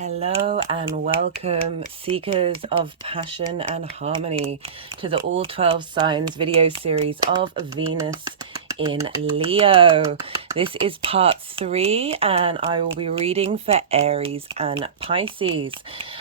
Hello and welcome, seekers of passion and harmony, to the All 12 Signs video series of Venus in Leo. This is part 3 and I will be reading for Aries and Pisces.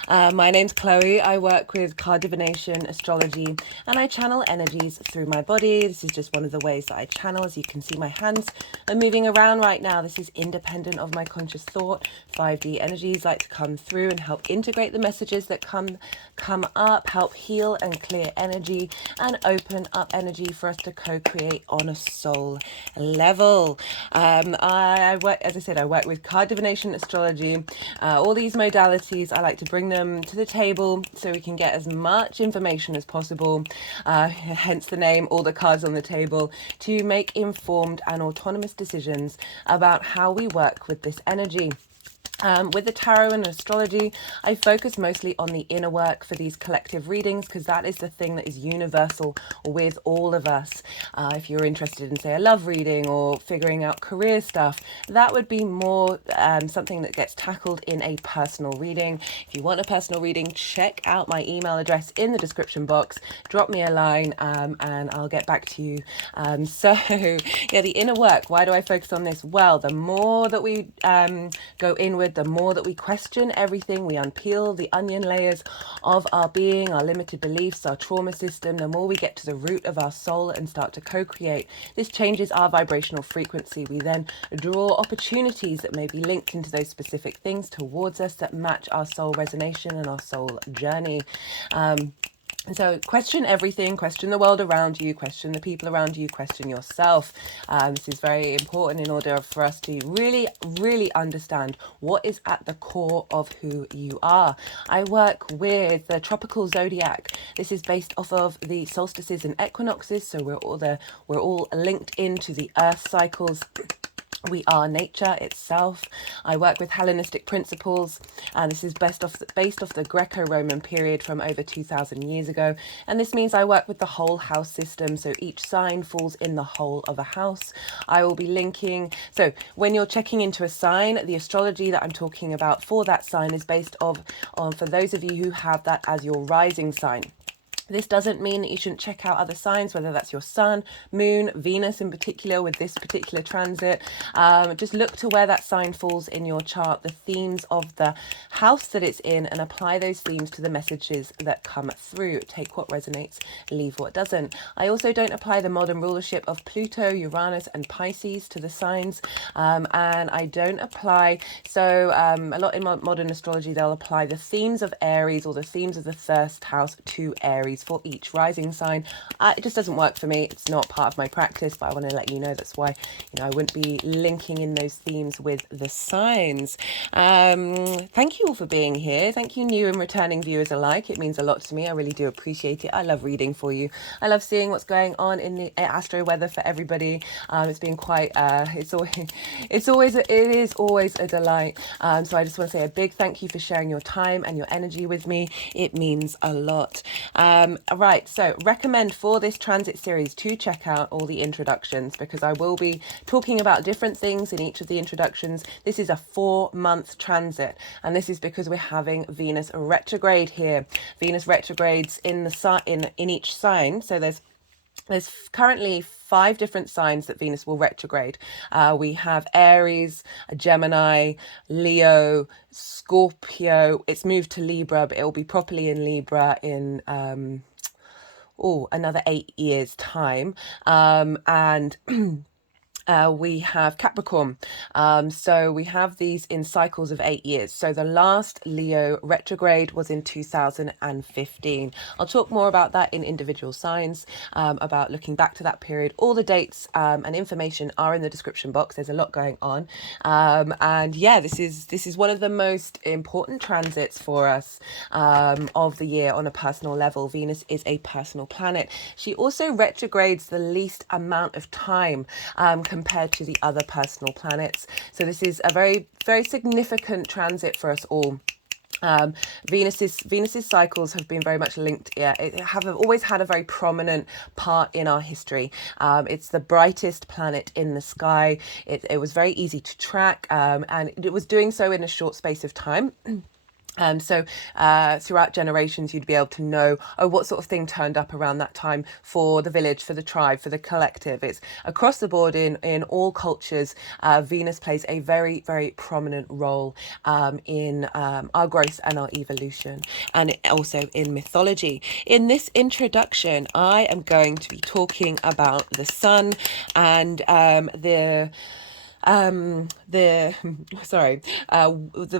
My name's Chloe. I work with card divination, astrology, and I channel energies through my body. This is just one of the ways that I channel. As you can see, my hands are moving around right now. This is independent of my conscious thought. 5D energies like to come through and help integrate the messages that come up, help heal and clear energy, and open up energy for us to co-create on a soul level. I work, as I said, I work with card divination, astrology, all these modalities. I like to bring them to the table so we can get as much information as possible, hence the name, all the cards on the table, to make informed and autonomous decisions about how we work with this energy. With the tarot and astrology, I focus mostly on the inner work for these collective readings because that is the thing that is universal with all of us. If you're interested in, say, a love reading or figuring out career stuff, that would be more something that gets tackled in a personal reading. If you want a personal reading, check out my email address in the description box. Drop me a line and I'll get back to you. Yeah, the inner work. Why do I focus on this? Well, the more that we go inward, the more that we question everything, we unpeel the onion layers of our being, our limited beliefs, our trauma system, the more we get to the root of our soul and start to co-create. This changes our vibrational frequency. We then draw opportunities that may be linked into those specific things towards us that match our soul resonation and our soul journey. And so question everything, question the world around you, question the people around you, question yourself. This is very important in order for us to really understand what is at the core of who you are. I work with the tropical zodiac. This is based off of the solstices and equinoxes, so we're all linked into the earth cycles. We are nature itself. I work with Hellenistic principles, and this is based off the Greco-Roman period from over 2,000 years ago. And this means I work with the whole house system, so each sign falls in the whole of a house. I will be linking, so when you're checking into a sign, the astrology that I'm talking about for that sign is based on for those of you who have that as your rising sign. This doesn't mean that you shouldn't check out other signs, whether that's your sun, moon, Venus in particular with this particular transit. Just look to where that sign falls in your chart, the themes of the house that it's in, and apply those themes to the messages that come through. Take what resonates, leave what doesn't. I also don't apply the modern rulership of Pluto, Uranus, and Pisces to the signs. And I don't apply, a lot in modern astrology, they'll apply the themes of Aries or the themes of the first house to Aries for each rising sign. It just doesn't work for me. It's not part of my practice, but I want to let you know that's why I wouldn't be linking in those themes with the signs. Thank you all for being here. Thank you, new and returning viewers alike. It means a lot to me. I really do appreciate it. I love reading for you. I love seeing what's going on in the astro weather for everybody. It's been quite it is always a delight. So I just want to say a big thank you for sharing your time and your energy with me. It means a lot. Right, so recommend for this transit series to check out all the introductions, because I will be talking about different things in each of the introductions. This is a 4-month transit, and this is because we're having Venus retrograde here. Venus retrogrades in each sign. So there's currently 5 different signs that Venus will retrograde. We have Aries, Gemini, Leo, Scorpio. It's moved to Libra, but it will be properly in Libra in another 8 years' time. And we have Capricorn. So we have these in cycles of 8 years. So the last Leo retrograde was in 2015. I'll talk more about that in individual signs, about looking back to that period. All the dates and information are in the description box. There's a lot going on. And yeah, this is one of the most important transits for us of the year on a personal level. Venus is a personal planet. She also retrogrades the least amount of time compared to the other personal planets. So this is a very, very significant transit for us all. Venus's cycles have been very much linked. Have always had a very prominent part in our history. It's the brightest planet in the sky. It was very easy to track, and it was doing so in a short space of time. So throughout generations, you'd be able to know, oh, what sort of thing turned up around that time for the village, for the tribe, for the collective. It's across the board in all cultures. Venus plays a very, very prominent role in our growth and our evolution, and also in mythology. In this introduction, I am going to be talking about the sun and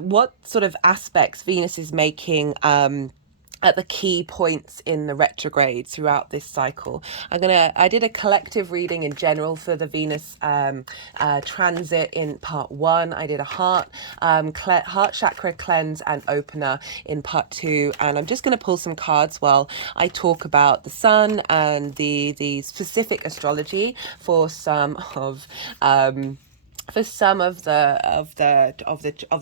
what sort of aspects Venus is making at the key points in the retrograde throughout this cycle. I did a collective reading in general for the Venus transit in part 1. I did a heart chakra cleanse and opener in part 2, and I'm just going to pull some cards while I talk about the sun and the specific astrology for some of the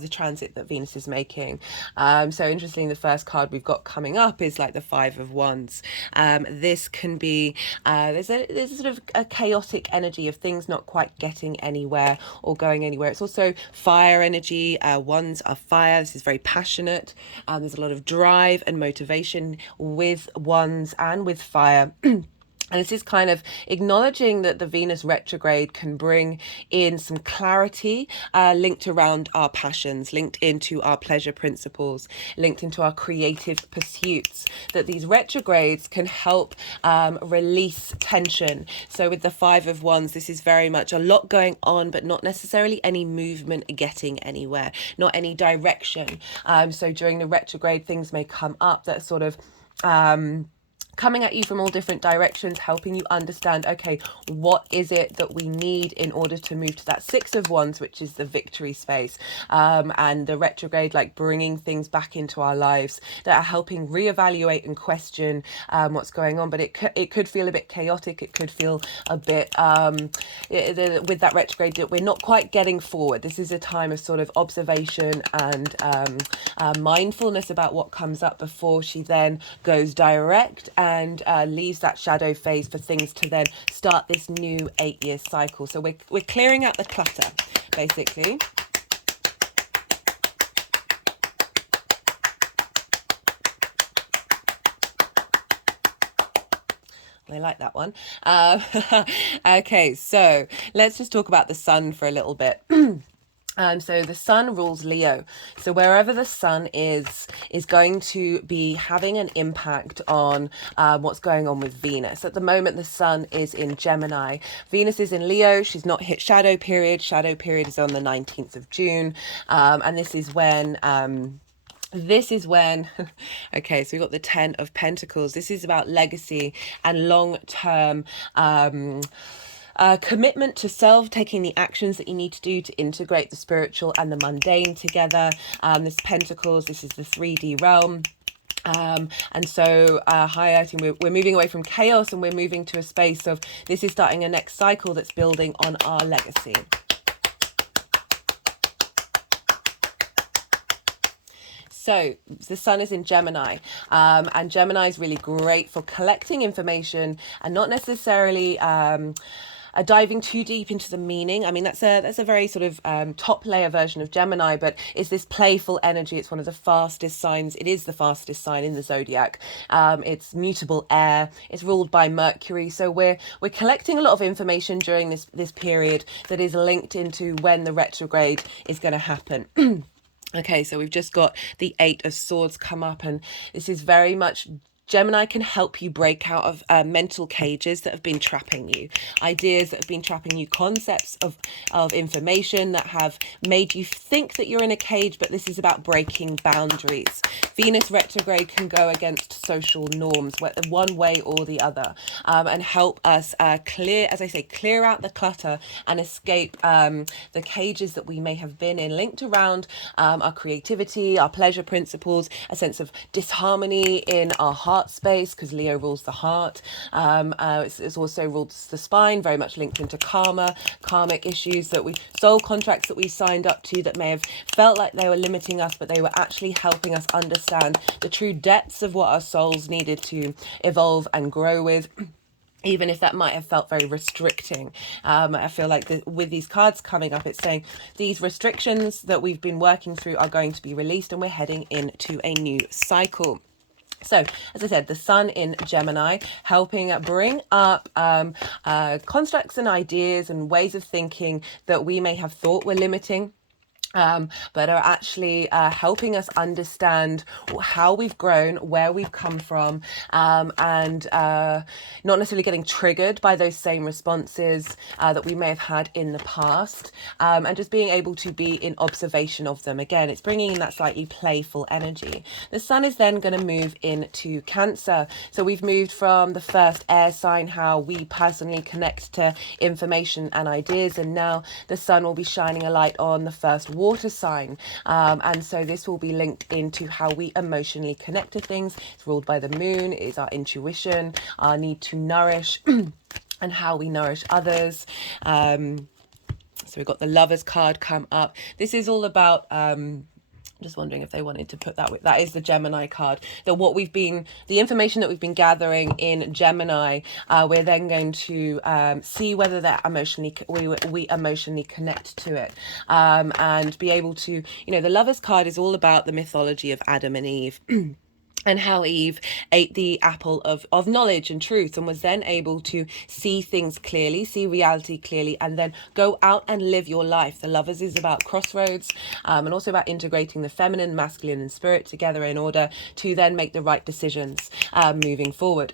transit that Venus is making. So interesting, the first card we've got coming up is like the Five of Wands. This can be there's a sort of a chaotic energy of things not quite getting anywhere or going anywhere. It's also fire energy. Wands are fire. This is very passionate. There's a lot of drive and motivation with Wands and with fire. And this is kind of acknowledging that the Venus retrograde can bring in some clarity linked around our passions, linked into our pleasure principles, linked into our creative pursuits, that these retrogrades can help release tension. So with the Five of Wands, this is very much a lot going on, but not necessarily any movement getting anywhere, not any direction. So during the retrograde, things may come up that sort of coming at you from all different directions, helping you understand, okay, what is it that we need in order to move to that Six of Wands, which is the victory space, and the retrograde, like bringing things back into our lives that are helping reevaluate and question what's going on. But it could feel a bit chaotic. It could feel a bit with that retrograde that we're not quite getting forward. This is a time of sort of observation and mindfulness about what comes up before she then goes direct and leaves that shadow phase for things to then start this new 8-year cycle. So we're clearing out the clutter, basically. I like that one. Okay, so let's just talk about the sun for a little bit. So the sun rules Leo. So wherever the sun is going to be having an impact on what's going on with Venus. At the moment, the sun is in Gemini. Venus is in Leo. She's not hit shadow period. Shadow period is on the 19th of June. And this is when... okay, so we've got the 10 of Pentacles. This is about legacy and long-term commitment to self, taking the actions that you need to do to integrate the spiritual and the mundane together. This Pentacles, this is the 3D realm. And so highlighting we're moving away from chaos and we're moving to a space of this is starting a next cycle that's building on our legacy. So the sun is in Gemini, and Gemini is really great for collecting information and not necessarily diving too deep into the meaning. I mean, that's a very sort of top layer version of Gemini, but it's this playful energy. It's one of the fastest signs. It is the fastest sign in the zodiac. It's mutable air. It's ruled by Mercury. So we're collecting a lot of information during this period that is linked into when the retrograde is going to happen. Okay, so we've just got the 8 of Swords come up, and this is very much Gemini can help you break out of mental cages that have been trapping you, ideas that have been trapping you, concepts of information that have made you think that you're in a cage, but this is about breaking boundaries. Venus retrograde can go against social norms, one way or the other, and help us clear out the clutter and escape the cages that we may have been in, linked around our creativity, our pleasure principles, a sense of disharmony in our heart space, because Leo rules the heart. It's also rules the spine, very much linked into karmic issues soul contracts that we signed up to that may have felt like they were limiting us, but they were actually helping us understand the true depths of what our souls needed to evolve and grow with. even if that might have felt very restricting. I feel like with these cards coming up, it's saying these restrictions that we've been working through are going to be released, and we're heading into a new cycle. So, as I said, the sun in Gemini, helping bring up constructs and ideas and ways of thinking that we may have thought were limiting, but are actually helping us understand how we've grown, where we've come from, and not necessarily getting triggered by those same responses that we may have had in the past, and just being able to be in observation of them. Again, it's bringing in that slightly playful energy. The sun is then going to move into Cancer. So we've moved from the first air sign, how we personally connect to information and ideas, and now the sun will be shining a light on the first water sign, and so this will be linked into how we emotionally connect to things. It's ruled by the moon. It is our intuition, our need to nourish and how we nourish others. So we've got the Lovers card come up. This is all about just wondering if they wanted to put that with, that is the Gemini card, that what we've been, the information that we've been gathering in Gemini, we're then going to see whether that emotionally, we emotionally connect to it, and be able to, you know, the Lovers card is all about the mythology of Adam and Eve. And how Eve ate the apple of knowledge and truth, and was then able to see things clearly, see reality clearly, and then go out and live your life. The Lovers is about crossroads, and also about integrating the feminine, masculine, and spirit together in order to then make the right decisions moving forward.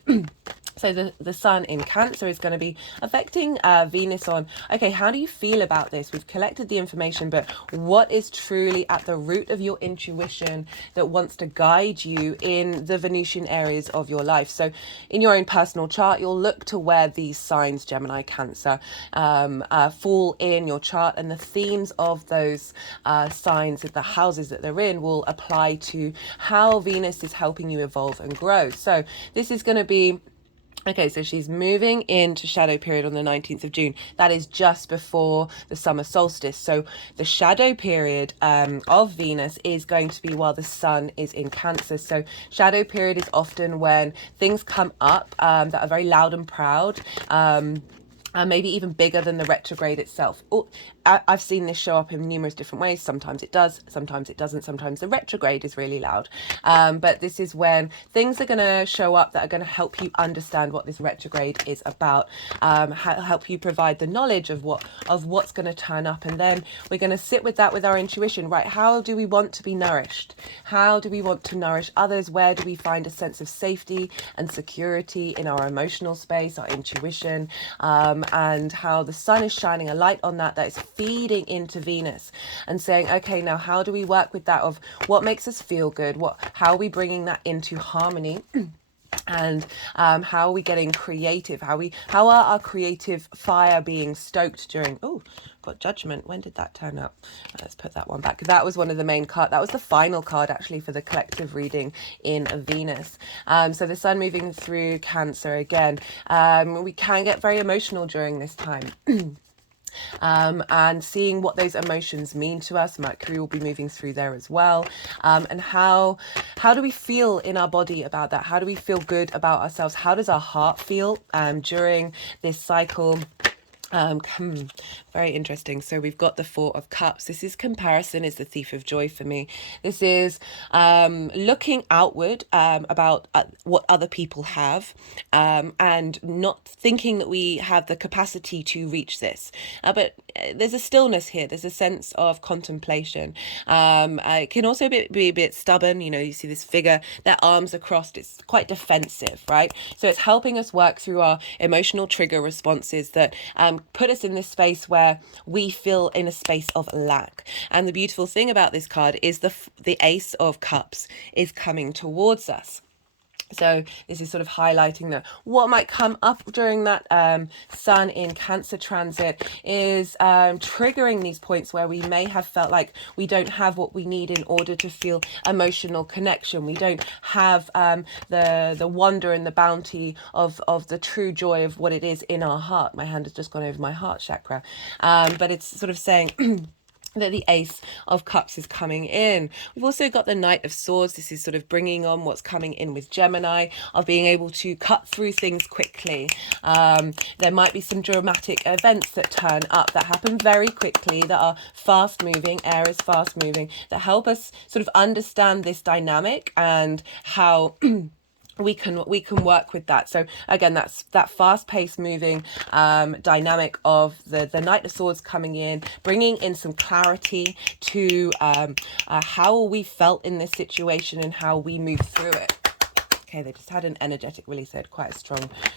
So the sun in Cancer is going to be affecting Venus on, okay, how do you feel about this? We've collected the information, but what is truly at the root of your intuition that wants to guide you in the Venusian areas of your life? So in your own personal chart, you'll look to where these signs, Gemini, Cancer, fall in your chart, and the themes of those signs, the houses that they're in, will apply to how Venus is helping you evolve and grow. So this is going to be, okay, so she's moving into shadow period on the 19th of June. That is just before the summer solstice. So the shadow period of Venus is going to be while the sun is in Cancer. So shadow period is often when things come up that are very loud and proud. Maybe even bigger than the retrograde itself. I've seen this show up in numerous different ways. Sometimes it does, sometimes it doesn't. Sometimes the retrograde is really loud. But this is when things are going to show up that are going to help you understand what this retrograde is about, help you provide the knowledge of what's going to turn up. And then we're going to sit with that with our intuition, right? How do we want to be nourished? How do we want to nourish others? Where do we find a sense of safety and security in our emotional space, our intuition? And how the sun is shining a light on that is feeding into Venus and saying, okay, now how do we work with that of what makes us feel good? How are we bringing that into harmony? And how are we getting creative? How are our creative fire being stoked during, got Judgment. When did that turn up? Let's put that one back. That was one of the main cards. That was the final card actually for the collective reading in Venus. So the sun moving through Cancer again. We can get very emotional during this time. And seeing what those emotions mean to us. Mercury will be moving through there as well. And how do we feel in our body about that? How do we feel good about ourselves? How does our heart feel during this cycle? Very interesting. So we've got the Four of Cups. This is comparison, is the thief of joy for me. This is looking outward about what other people have, and not thinking that we have the capacity to reach this. But there's a stillness here. There's a sense of contemplation. It can also be a bit stubborn. You know, you see this figure, their arms are crossed. It's quite defensive, right? So it's helping us work through our emotional trigger responses that put us in this space where we feel in a space of lack. And the beautiful thing about this card is the Ace of Cups is coming towards us. So this is sort of highlighting that what might come up during that sun in Cancer transit is triggering these points where we may have felt like we don't have what we need in order to feel emotional connection. We don't have the wonder and the bounty of the true joy of what it is in our heart. My hand has just gone over my heart chakra. But it's sort of saying that the Ace of Cups is coming in. We've also got the Knight of Swords. This is sort of bringing on what's coming in with Gemini, of being able to cut through things quickly. There might be some dramatic events that turn up that happen very quickly, that are fast moving. Air is fast moving, that help us sort of understand this dynamic and how we can work with that. So again, that's that fast-paced moving dynamic of the Knight of Swords coming in, bringing in some clarity to how we felt in this situation and how we move through it. Okay, they just had an energetic release. They had quite a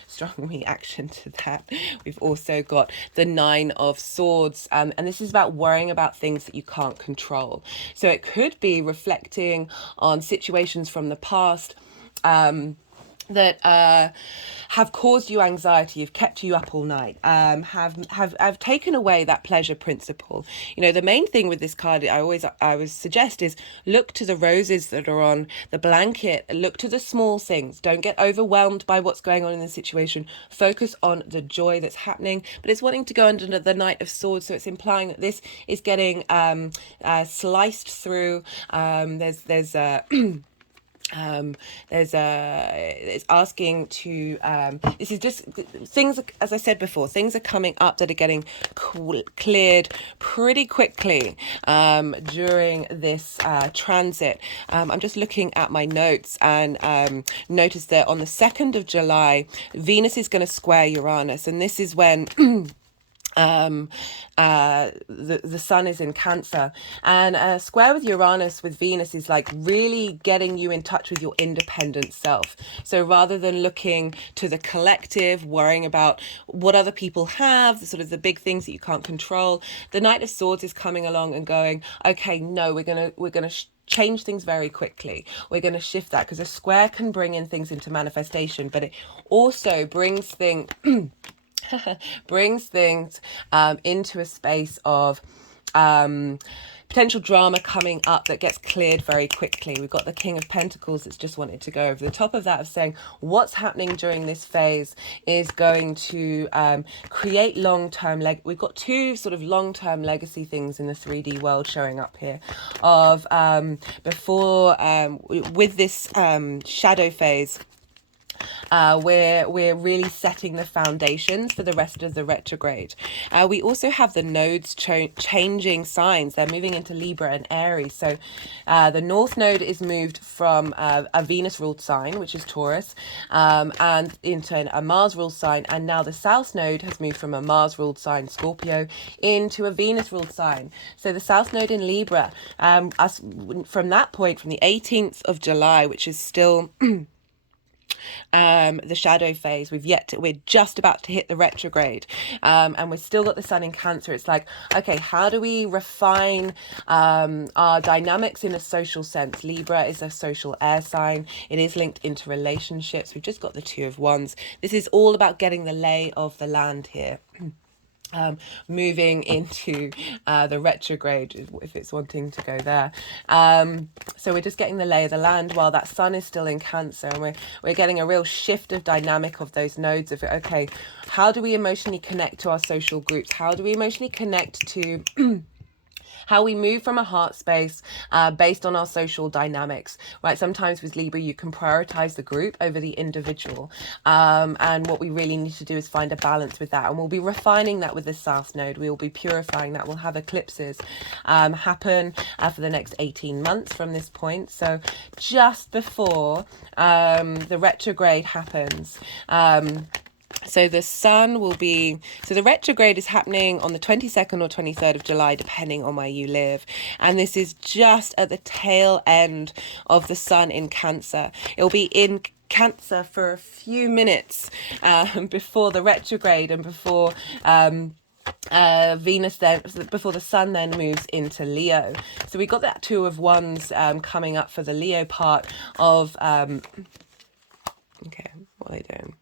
strong reaction to that. We've also got the Nine of Swords, and this is about worrying about things that you can't control. So it could be reflecting on situations from the past that have caused you anxiety, have kept you up all night, have taken away that pleasure principle. You know, the main thing with this card I always suggest is look to the roses that are on the blanket, look to the small things. Don't get overwhelmed by what's going on in the situation. Focus on the joy that's happening. But it's wanting to go under the Knight of Swords, so it's implying that this is getting sliced through. It's asking to this is just things, as I said before, things are coming up that are getting cleared pretty quickly during this transit. I'm just looking at my notes and notice that on the 2nd of July Venus is going to square Uranus, and this is when the sun is in Cancer, and square with Uranus with Venus is like really getting you in touch with your independent self. So rather than looking to the collective, worrying about what other people have, the sort of the big things that you can't control, the Knight of Swords is coming along and going, okay, no, we're gonna change things very quickly. We're going to shift that, because a square can bring in things into manifestation, but it also brings things into a space of potential drama coming up that gets cleared very quickly. We've got the King of Pentacles that's just wanted to go over the top of that, of saying what's happening during this phase is going to create long-term we've got two sort of long-term legacy things in the 3D world showing up here of with this shadow phase. We're really setting the foundations for the rest of the retrograde. We also have the nodes changing signs. They're moving into Libra and Aries. So the North Node is moved from a Venus-ruled sign, which is Taurus, and into a Mars-ruled sign. And now the South Node has moved from a Mars-ruled sign, Scorpio, into a Venus-ruled sign. So the South Node in Libra, from that point, from the 18th of July, which is still the shadow phase, we're just about to hit the retrograde, and we've still got the sun in Cancer. It's like, okay, how do we refine our dynamics in a social sense? Libra is a social air sign. It is linked into relationships. We've just got the Two of Wands. This is all about getting the lay of the land here. Moving into the retrograde, if it's wanting to go there. So we're just getting the lay of the land while that sun is still in Cancer, and we're getting a real shift of dynamic of those nodes of, okay, how do we emotionally connect to our social groups? How do we emotionally connect to how we move from a heart space based on our social dynamics, right? Sometimes with Libra, you can prioritize the group over the individual. And what we really need to do is find a balance with that. And we'll be refining that with the South Node. We will be purifying that. We'll have eclipses happen for the next 18 months from this point. So just before the retrograde happens, so the sun will be, so the retrograde is happening on the 22nd or 23rd of July, depending on where you live. And this is just at the tail end of the sun in Cancer. It'll be in Cancer for a few minutes before the retrograde and before Venus then, before the sun then moves into Leo. So we got that Two of Wands coming up for the Leo part of, okay, what are they doing?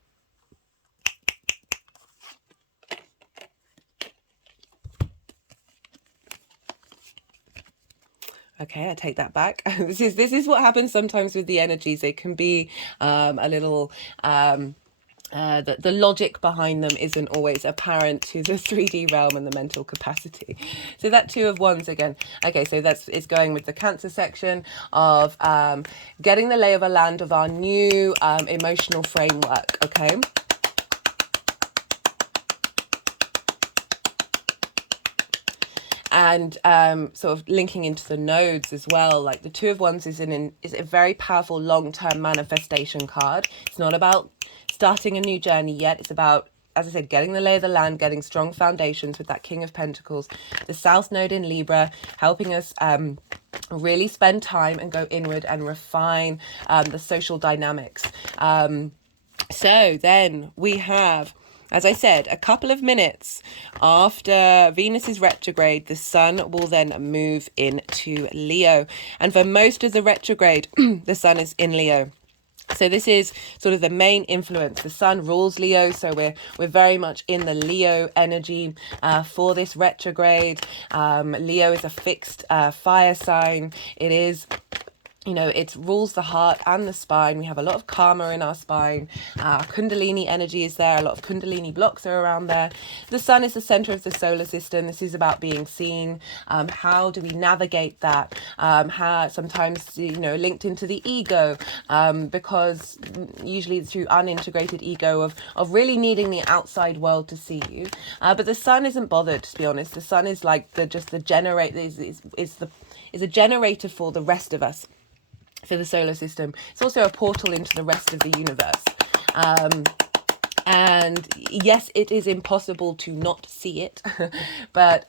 Okay, I take that back. This is what happens sometimes with the energies. They can be a little the logic behind them isn't always apparent to the 3D realm and the mental capacity. So that Two of Wands again. Okay, so it's going with the Cancer section of getting the lay of the land of our new emotional framework. Okay. And sort of linking into the nodes as well, like the Two of Wands is a very powerful long-term manifestation card. It's not about starting a new journey yet. It's about, as I said, getting the lay of the land, getting strong foundations with that King of Pentacles. The South Node in Libra, helping us really spend time and go inward and refine the social dynamics. So then we have, as I said, a couple of minutes after Venus's retrograde, the sun will then move into Leo. And for most of the retrograde, the sun is in Leo. So this is sort of the main influence. The sun rules Leo, so we're very much in the Leo energy for this retrograde. Leo is a fixed fire sign. It is, you know, it rules the heart and the spine. We have a lot of karma in our spine. Kundalini energy is there. A lot of Kundalini blocks are around there. The sun is the center of the solar system. This is about being seen. How do we navigate that? How sometimes, you know, linked into the ego, because usually it's through unintegrated ego of really needing the outside world to see you. But the sun isn't bothered, to be honest. The sun is like is a generator for the rest of us, for the solar system. It's also a portal into the rest of the universe. And yes, it is impossible to not see it. But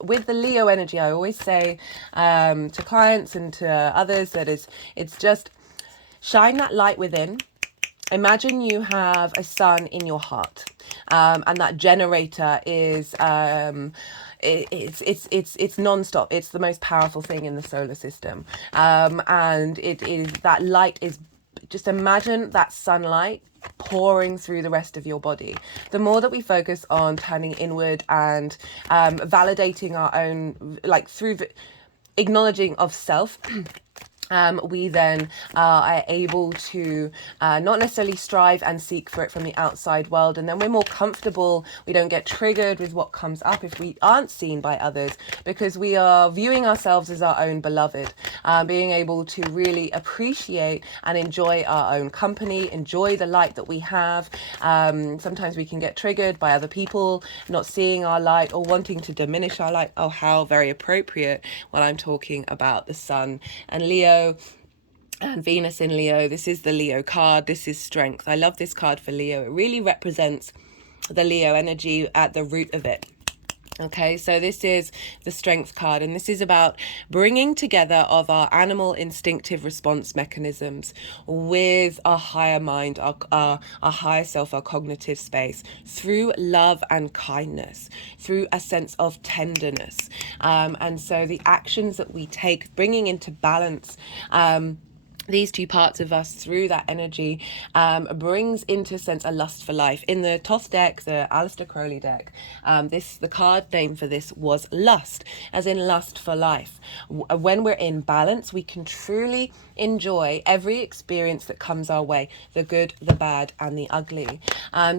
with the Leo energy, I always say to clients and to others that it's just shine that light within. Imagine you have a sun in your heart, and that generator is it's non-stop. It's the most powerful thing in the solar system, and it is, that light is, just imagine that sunlight pouring through the rest of your body. The more that we focus on turning inward and validating our own, like through acknowledging of self, we then are able to not necessarily strive and seek for it from the outside world, and then we're more comfortable. We don't get triggered with what comes up if we aren't seen by others, because we are viewing ourselves as our own beloved, being able to really appreciate and enjoy our own company, enjoy the light that we have. Sometimes we can get triggered by other people not seeing our light or wanting to diminish our light. Oh, how very appropriate when I'm talking about the sun and Leo and Venus in Leo. This is the Leo card. This is strength. I love this card for Leo. It really represents the Leo energy at the root of it. Okay, so this is the strength card, and this is about bringing together of our animal instinctive response mechanisms with our higher mind, our higher self, our cognitive space, through love and kindness, through a sense of tenderness. And so the actions that we take, bringing into balance these two parts of us through that energy, brings into a sense a lust for life. In the Thoth deck, the Aleister Crowley deck, the card name for this was lust, as in lust for life. When we're in balance, we can truly enjoy every experience that comes our way, the good, the bad, and the ugly.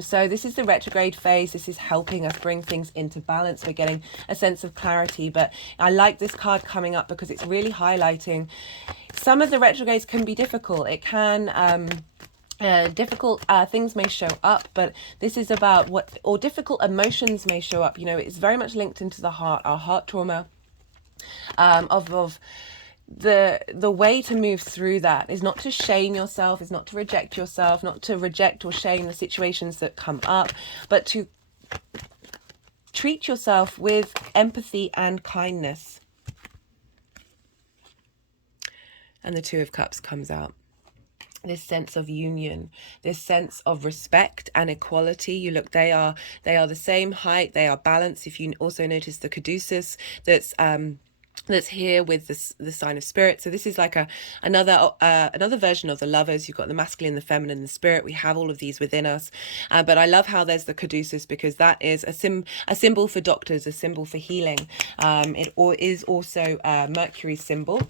So this is the retrograde phase. This is helping us bring things into balance. We're getting a sense of clarity, but I like this card coming up because it's really highlighting some of the retrogrades can be difficult. It can difficult things may show up, but this is about or difficult emotions may show up. You know, it's very much linked into the heart, our heart trauma, of the way to move through that is not to shame yourself, is not to reject yourself, not to reject or shame the situations that come up, but to treat yourself with empathy and kindness. And the Two of Cups comes out. This sense of union, this sense of respect and equality. You look, they are the same height, they are balanced. If you also notice the caduceus that's here with the sign of spirit. So this is like another version of the lovers. You've got the masculine, the feminine, the spirit. We have all of these within us. But I love how there's the caduceus, because that is a symbol for doctors, a symbol for healing. It is also Mercury's symbol.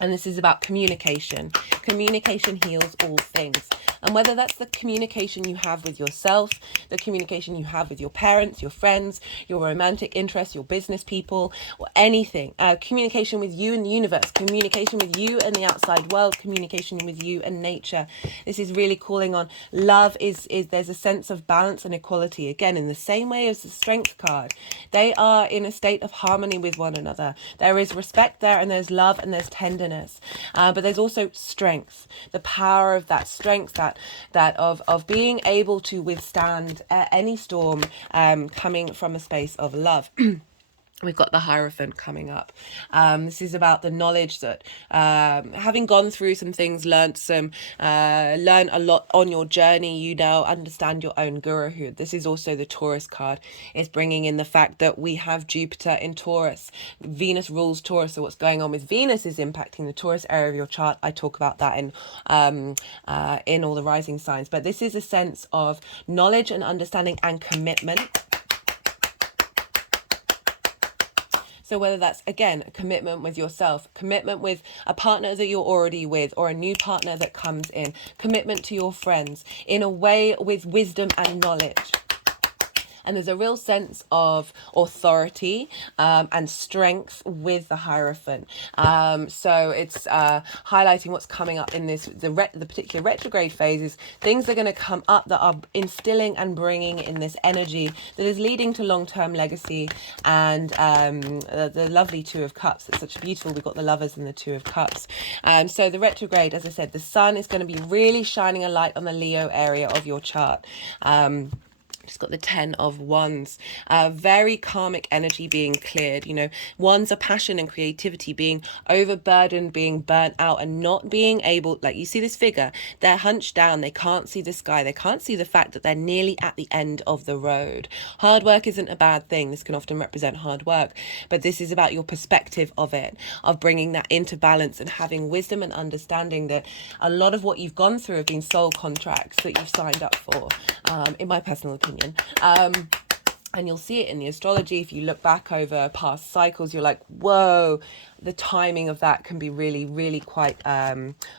And this is about communication. Communication heals all things. And whether that's the communication you have with yourself, the communication you have with your parents, your friends, your romantic interests, your business people, or anything, communication with you and the universe, communication with you and the outside world, communication with you and nature. This is really calling on love. Is there's a sense of balance and equality. Again, in the same way as the Strength card, they are in a state of harmony with one another. There is respect there, and there's love, and there's tenderness, but there's also strength, the power of that strength, that of being able to withstand any storm, coming from a space of love. We've got the Hierophant coming up. This is about the knowledge that, having gone through some things, learn a lot on your journey, you now understand your own guruhood. This is also the Taurus card. It's bringing in the fact that we have Jupiter in Taurus. Venus rules Taurus, so what's going on with Venus is impacting the Taurus area of your chart. I talk about that in all the rising signs. But this is a sense of knowledge and understanding and commitment. So whether that's, again, a commitment with yourself, commitment with a partner that you're already with, or a new partner that comes in, commitment to your friends, in a way with wisdom and knowledge. And there's a real sense of authority and strength with the Hierophant. So it's highlighting what's coming up in this, the particular retrograde phases. Things are going to come up that are instilling and bringing in this energy that is leading to long-term legacy. And the lovely Two of Cups, it's such beautiful. We've got the Lovers and the Two of Cups. So the retrograde, as I said, the sun is going to be really shining a light on the Leo area of your chart. Just got the 10 of Wands, very karmic energy being cleared. You know, Wands are passion and creativity, being overburdened, being burnt out, and not being able, like you see this figure, they're hunched down, they can't see the sky, they can't see the fact that they're nearly at the end of the road. Hard work isn't a bad thing. This can often represent hard work, but this is about your perspective of it, of bringing that into balance and having wisdom and understanding that a lot of what you've gone through have been soul contracts that you've signed up for, in my personal opinion. And you'll see it in the astrology. If you look back over past cycles, you're like, whoa, the timing of that can be really, really quite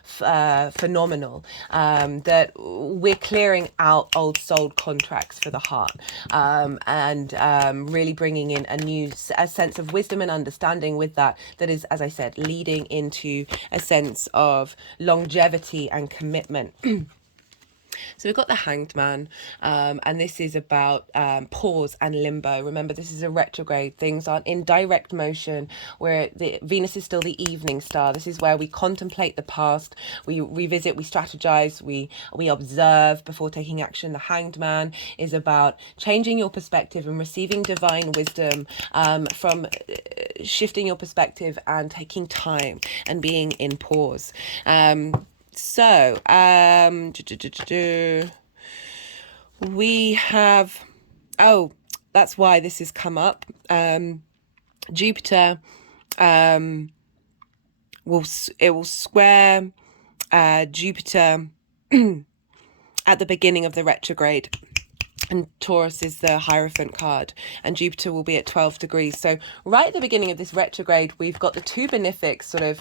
phenomenal. That we're clearing out old soul contracts for the heart, and really bringing in a sense of wisdom and understanding with that is, as I said, leading into a sense of longevity and commitment. So we've got the Hanged Man, and this is about pause and limbo. Remember, this is a retrograde. Things aren't in direct motion, where Venus is still the evening star. This is where we contemplate the past, we revisit, we strategize, we observe before taking action. The Hanged Man is about changing your perspective and receiving divine wisdom from shifting your perspective and taking time and being in pause. So, we have, that's why this has come up. Jupiter, will square Jupiter at the beginning of the retrograde. And Taurus is the Hierophant card, and Jupiter will be at 12 degrees. So right at the beginning of this retrograde, we've got the two benefics sort of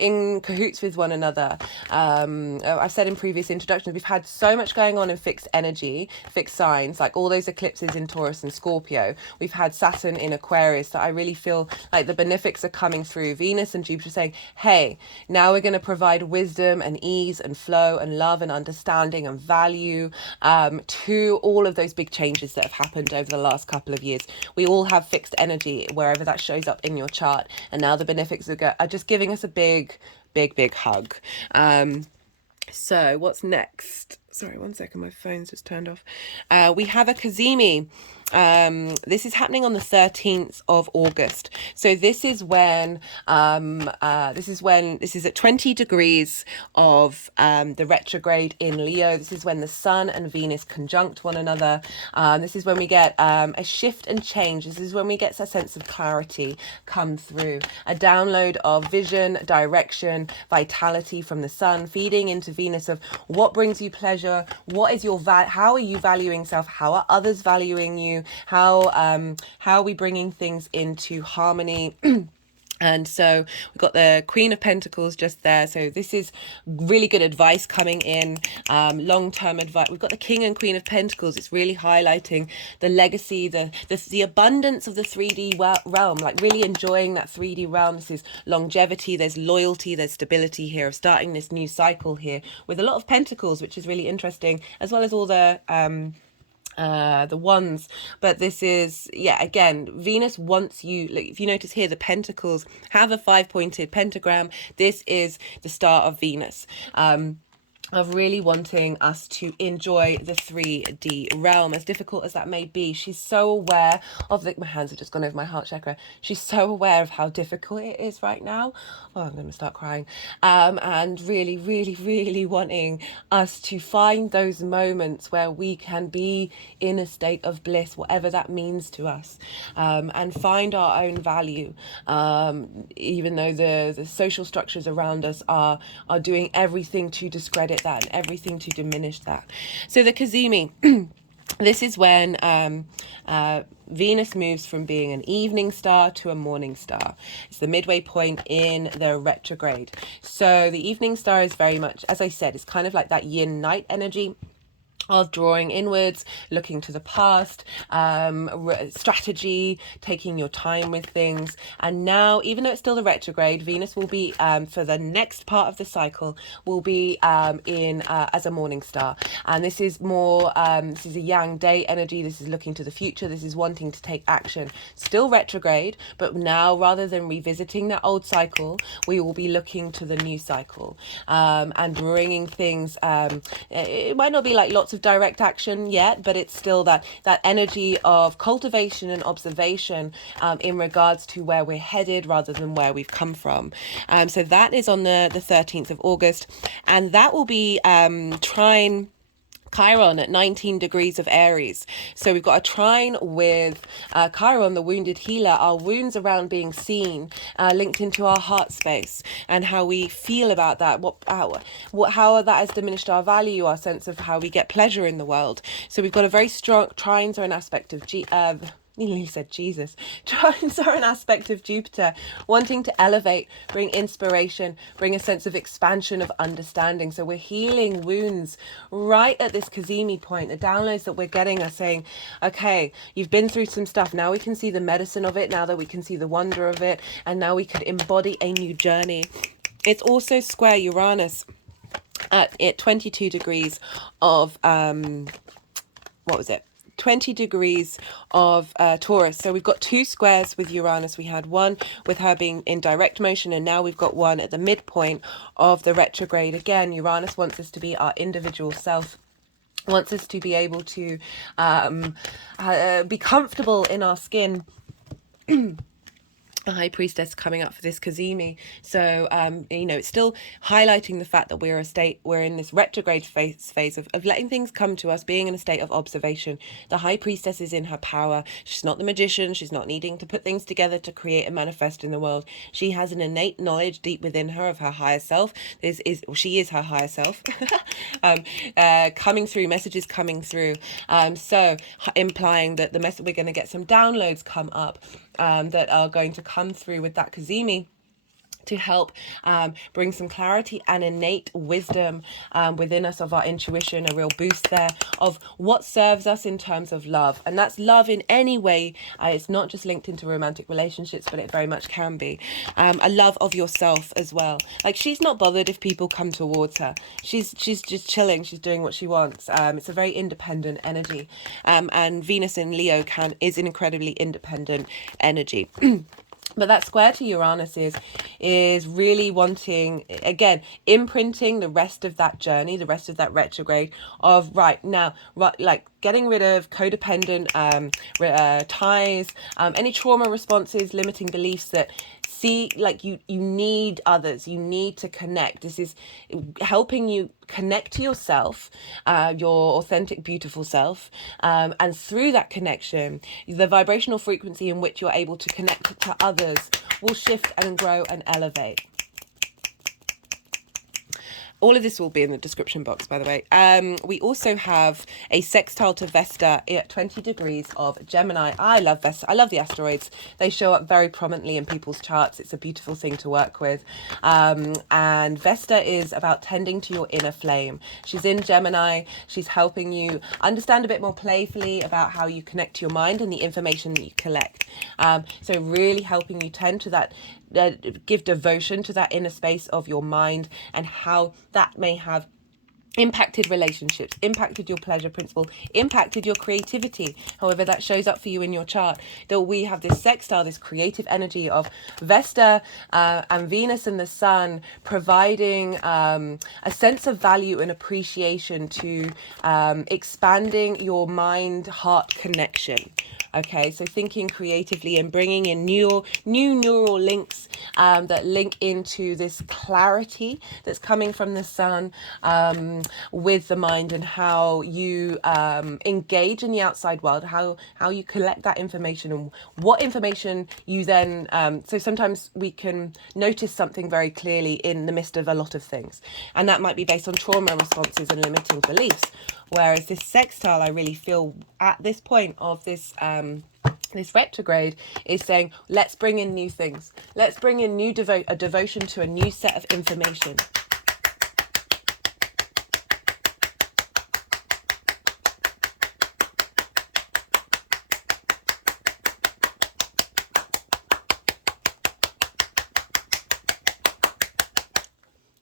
in cahoots with one another. I've said in previous introductions, we've had so much going on in fixed energy, fixed signs, like all those eclipses in Taurus and Scorpio. We've had Saturn in Aquarius, that I really feel like the benefics are coming through. Venus and Jupiter saying, hey, now we're going to provide wisdom and ease and flow and love and understanding and value to all of those big changes that have happened over the last couple of years. We all have fixed energy wherever that shows up in your chart, and now the benefics are just giving us a big hug. So what's next? Sorry, one second, my phone's just turned off. We have a Cazimi. This is happening on the 13th of August. So this is when this is at 20 degrees of the retrograde in Leo. This is when the Sun and Venus conjunct one another. This is when we get a shift and change. This is when we get a sense of clarity come through. A download of vision, direction, vitality from the Sun, feeding into Venus of what brings you pleasure. What is your how are you valuing self? How are others valuing you? How are we bringing things into harmony? And so we've got the Queen of Pentacles just there. So this is really good advice coming in, long-term advice. We've got the King and Queen of Pentacles. It's really highlighting the legacy, the abundance of the 3D realm, like really enjoying that 3D realm. This is longevity, there's loyalty, there's stability here of starting this new cycle here with a lot of pentacles, which is really interesting, as well as all the wands. But this is, yeah, again, Venus wants you, like, if you notice here, the pentacles have a 5-pointed pentagram. This is the star of Venus, of really wanting us to enjoy the 3D realm, as difficult as that may be. She's so aware of my hands have just gone over my heart chakra. She's so aware of how difficult it is right now. Oh, I'm going to start crying. And really, really, really wanting us to find those moments where we can be in a state of bliss, whatever that means to us, and find our own value, even though the social structures around us are doing everything to discredit that and everything to diminish that. So the Cazimi, this is when Venus moves from being an evening star to a morning star. It's the midway point in the retrograde. So the evening star is very much, as I said, it's kind of like that yin night energy of drawing inwards, looking to the past, strategy, taking your time with things. And now, even though it's still the retrograde, Venus will be, for the next part of the cycle, will be in as a morning star. And this is more, this is a yang day energy. This is looking to the future. This is wanting to take action. Still retrograde, but now, rather than revisiting that old cycle, we will be looking to the new cycle, and bringing things, it might not be like lots of direct action yet, but it's still that energy of cultivation and observation, in regards to where we're headed rather than where we've come from. So that is on the 13th of August, and that will be trine Chiron at 19 degrees of Aries. So we've got a trine with Chiron, the wounded healer, our wounds around being seen, linked into our heart space and how we feel about that, how that has diminished our value, our sense of how we get pleasure in the world. So we've got a very strong, trines are an aspect of nearly said Jesus. Trines are an aspect of Jupiter, wanting to elevate, bring inspiration, bring a sense of expansion of understanding. So we're healing wounds right at this Cazimi point. The downloads that we're getting are saying, okay, you've been through some stuff. Now we can see the medicine of it, now that we can see the wonder of it, and now we could embody a new journey. It's also square Uranus at 22 degrees of, 20 degrees of Taurus. So we've got two squares with Uranus. We had one with her being in direct motion, and now we've got one at the midpoint of the retrograde. Again, Uranus wants us to be our individual self, wants us to be able to be comfortable in our skin. A high priestess coming up for this Cazimi. So, it's still highlighting the fact that we're in this retrograde phase of letting things come to us, being in a state of observation. The high priestess is in her power. She's not the magician. She's not needing to put things together to create and manifest in the world. She has an innate knowledge deep within her of her higher self. She is her higher self. Coming through, messages coming through. So implying that we're going to get some downloads come up, that are going to come through with that Cazimi to help bring some clarity and innate wisdom within us of our intuition, a real boost there of what serves us in terms of love. And that's love in any way. It's not just linked into romantic relationships, but it very much can be a love of yourself as well. Like, she's not bothered if people come towards her. She's just chilling. She's doing what she wants. It's a very independent energy, and Venus in Leo is an incredibly independent energy. But that square to Uranus is really wanting, again, imprinting the rest of that journey, the rest of that retrograde of like getting rid of codependent ties, any trauma responses, limiting beliefs that you need others, you need to connect. This is helping you connect to yourself, your authentic, beautiful self, and through that connection, the vibrational frequency in which you're able to connect to others will shift and grow and elevate. all of this will be in the description box, by the way. We also have a sextile to Vesta at 20 degrees of Gemini. I love Vesta. I love the asteroids. They show up very prominently in people's charts. It's a beautiful thing to work with. And Vesta is about tending to your inner flame. She's in Gemini. She's helping you understand a bit more playfully about how you connect to your mind and the information that you collect. So really helping you tend to that, give devotion to that inner space of your mind, and how that may have impacted relationships, impacted your pleasure principle, impacted your creativity, however that shows up for you in your chart. That we have this sextile, this creative energy of Vesta and Venus and the Sun, providing a sense of value and appreciation to expanding your mind-heart connection. Okay, so thinking creatively and bringing in new neural links that link into this clarity that's coming from the Sun with the mind, and how you engage in the outside world, how you collect that information, and what information you then, so sometimes we can notice something very clearly in the midst of a lot of things, and that might be based on trauma responses and limiting beliefs. Whereas this sextile, I really feel at this point of this this retrograde is saying, let's bring in new things. Let's bring in a devotion to a new set of information.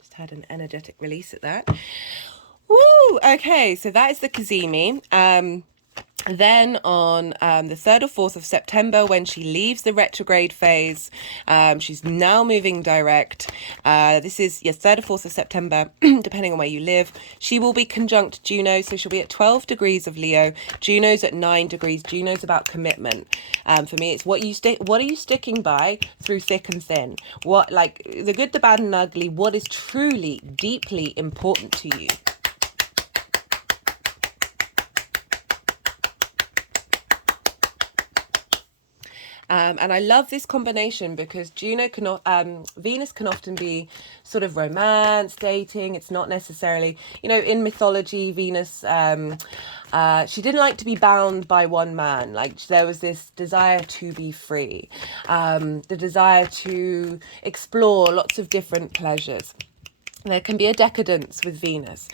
Just had an energetic release at that. Woo! Okay, so that is the Cazimi. Then on the 3rd or 4th of September, when she leaves the retrograde phase, she's now moving direct. This is, yes, 3rd or 4th of September, depending on where you live. She will be conjunct Juno, so she'll be at 12 degrees of Leo. Juno's at 9 degrees. Juno's about commitment. For me, it's what are you sticking by through thick and thin? What, like the good, the bad and ugly, what is truly, deeply important to you? And I love this combination because Venus can often be sort of romance, dating. It's not necessarily, in mythology, Venus, she didn't like to be bound by one man. Like there was this desire to be free, the desire to explore lots of different pleasures. There can be a decadence with Venus.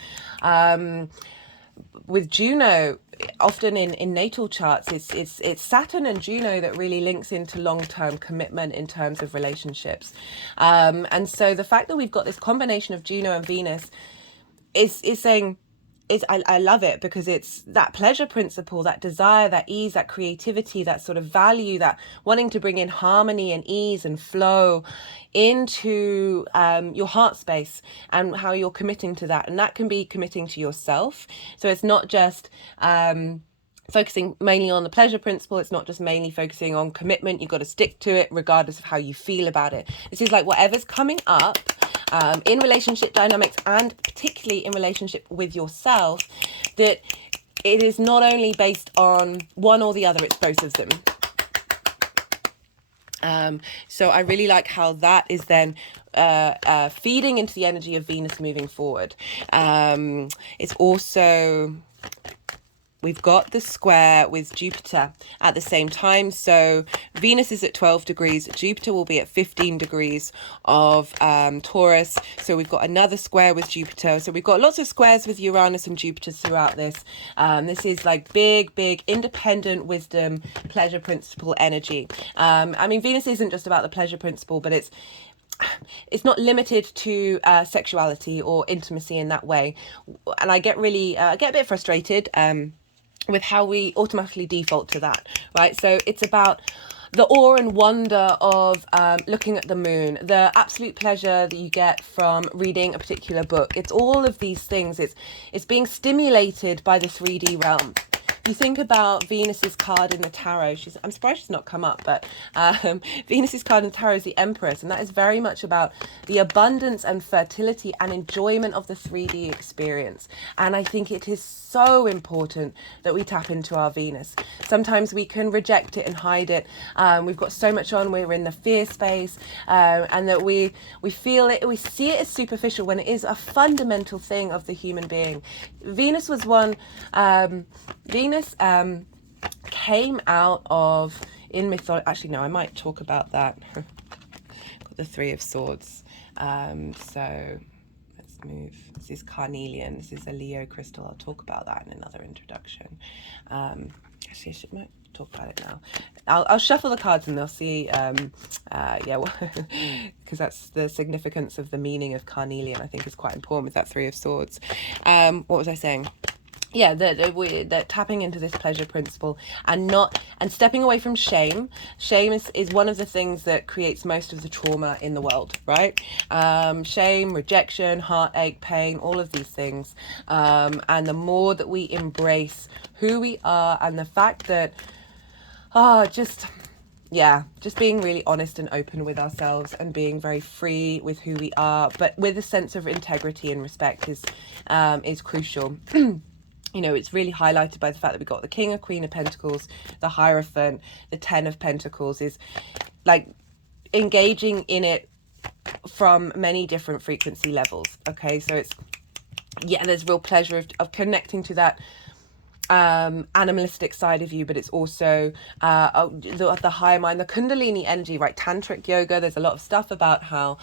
With Juno, often in natal charts, it's Saturn and Juno that really links into long-term commitment in terms of relationships. And so the fact that we've got this combination of Juno and Venus is saying, I love it, because it's that pleasure principle, that desire, that ease, that creativity, that sort of value, that wanting to bring in harmony and ease and flow into your heart space, and how you're committing to that. And that can be committing to yourself. So it's not just focusing mainly on the pleasure principle. It's not just mainly focusing on commitment. You've got to stick to it regardless of how you feel about it. This is like whatever's coming up in relationship dynamics, and particularly in relationship with yourself, that it is not only based on one or the other, it's both of them. So I really like how that is then feeding into the energy of Venus moving forward. It's also, we've got the square with Jupiter at the same time. So Venus is at 12 degrees. Jupiter will be at 15 degrees of Taurus. So we've got another square with Jupiter. So we've got lots of squares with Uranus and Jupiter throughout this. This is like big, independent wisdom, pleasure principle energy. I mean, Venus isn't just about the pleasure principle, but it's not limited to sexuality or intimacy in that way. And I get a bit frustrated with how we automatically default to that, right? So it's about the awe and wonder of looking at the moon, the absolute pleasure that you get from reading a particular book. It's all of these things. It's being stimulated by the 3D realm. you think about Venus's card in the tarot, I'm surprised she's not come up, but Venus's card in the tarot is the Empress, and that is very much about the abundance and fertility and enjoyment of the 3D experience. And I think it is so important that we tap into our Venus. Sometimes we can reject it and hide it. We've got so much on, we're in the fear space, and that we feel it, we see it as superficial when it is a fundamental thing of the human being. Venus was one, Venus came out of, in mythology, actually no, I might talk about that. Got the Three of Swords. So let's move. This is carnelian. This is a Leo crystal. I'll talk about that in another introduction. Actually, I might talk about it now. I'll shuffle the cards and they'll see. Yeah, because that's the significance of the meaning of carnelian. I think is quite important with that Three of Swords. What was I saying? Yeah, that tapping into this pleasure principle and stepping away from shame. Shame is one of the things that creates most of the trauma in the world, right? Shame, rejection, heartache, pain, all of these things. And the more that we embrace who we are and the fact that, just being really honest and open with ourselves and being very free with who we are, but with a sense of integrity and respect is crucial. You know, it's really highlighted by the fact that we've got the King or Queen of Pentacles, the Hierophant, the Ten of Pentacles, is like engaging in it from many different frequency levels. Okay, so it's, there's real pleasure of connecting to that animalistic side of you, but it's also the higher mind, the Kundalini energy, right? Tantric yoga, there's a lot of stuff about how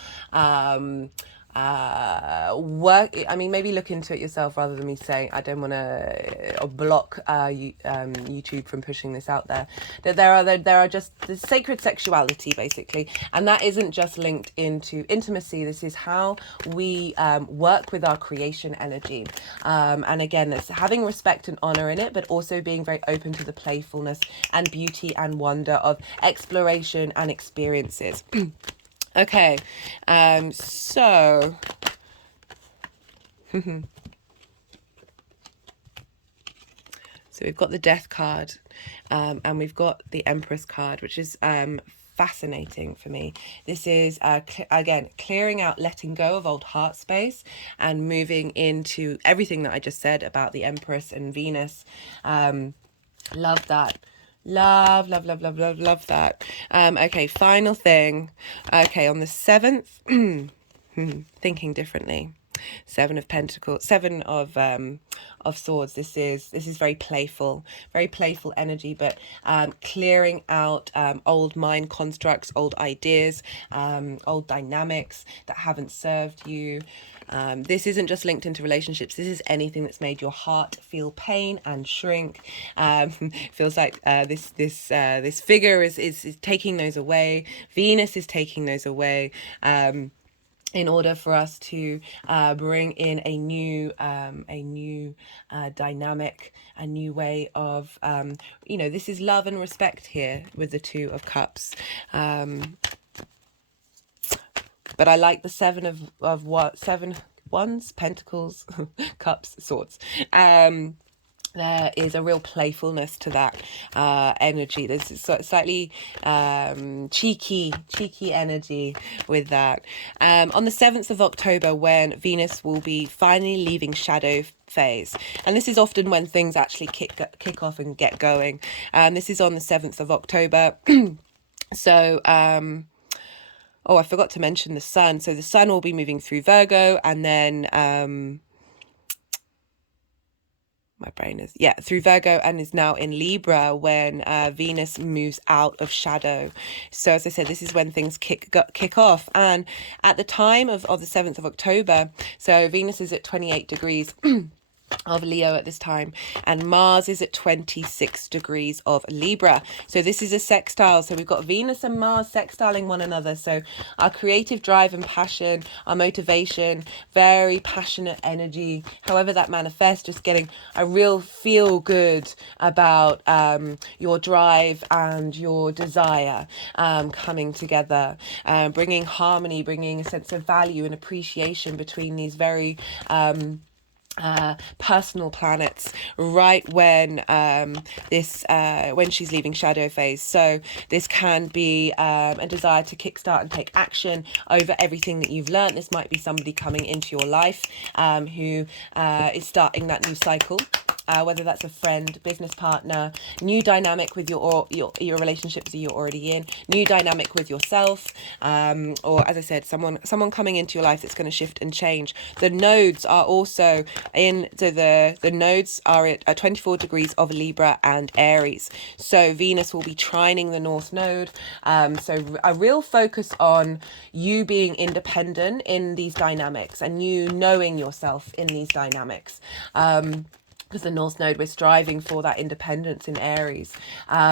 maybe look into it yourself rather than me saying. I don't want to block YouTube from pushing this out there. That there are just the sacred sexuality, basically, and that isn't just linked into intimacy. This is how we work with our creation energy, and again, it's having respect and honor in it, but also being very open to the playfulness and beauty and wonder of exploration and experiences. Okay, so we've got the Death card, and we've got the Empress card, which is fascinating for me. This is again clearing out, letting go of old heart space, and moving into everything that I just said about the Empress and Venus. Love that. Love that. Okay, final thing. Okay, on the 7th, thinking differently. 7 of Pentacles, 7 of Swords. This is very playful energy, but clearing out old mind constructs, old ideas, old dynamics that haven't served you. This isn't just linked into relationships. This is anything that's made your heart feel pain and shrink. Feels like this figure is taking those away. Venus is taking those away. In order for us to bring in a new dynamic, a new way of, this is love and respect here with the Two of Cups. But I like the 7 of what? 7 Wands, Pentacles, Cups, Swords. There is a real playfulness to that energy. There's slightly cheeky energy with that. On the 7th of October, when Venus will be finally leaving shadow phase, and this is often when things actually kick off and get going. This is on the 7th of October. So I forgot to mention the Sun. So the Sun will be moving through Virgo, and then my brain is, through Virgo, and is now in Libra when Venus moves out of shadow. So as I said, this is when things kick off. And at the time of the 7th of October, so Venus is at 28 degrees of Leo at this time, and Mars is at 26 degrees of Libra. So this is a sextile. So we've got Venus and Mars sextiling one another. So our creative drive and passion, our motivation, very passionate energy, however that manifests, just getting a real feel good about your drive and your desire coming together, bringing harmony, bringing a sense of value and appreciation between these very personal planets right when when she's leaving shadow phase. So this can be a desire to kickstart and take action over everything that you've learned. This might be somebody coming into your life who is starting that new cycle. Whether that's a friend, business partner, new dynamic with your relationships that you're already in, new dynamic with yourself, or as I said, someone coming into your life that's going to shift and change. The nodes are also in, so the nodes are at 24 degrees of Libra and Aries. So Venus will be trining the North Node. So a real focus on you being independent in these dynamics and you knowing yourself in these dynamics. Because the North Node, we're striving for that independence in Aries,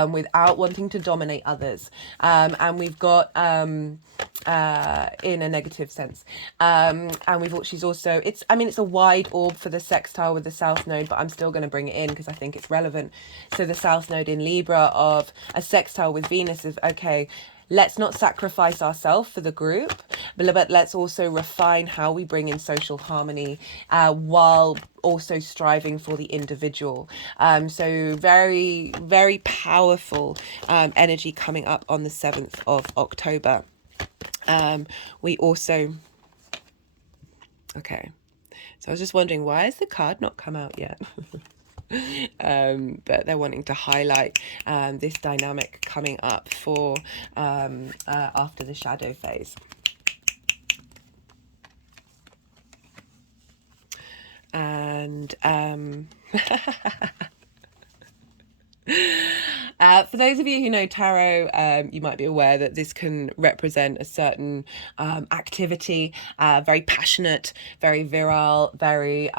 without wanting to dominate others. And we've got, in a negative sense. And she's also, it's a wide orb for the sextile with the South Node, but I'm still going to bring it in because I think it's relevant. So the South Node in Libra of a sextile with Venus is, okay, let's not sacrifice ourselves for the group, but let's also refine how we bring in social harmony while also striving for the individual. So very, very powerful energy coming up on the 7th of October. We also... Okay. So I was just wondering, why has the card not come out yet? But they're wanting to highlight this dynamic coming up for after the shadow phase. And for those of you who know tarot, you might be aware that this can represent a certain activity, very passionate, very virile, very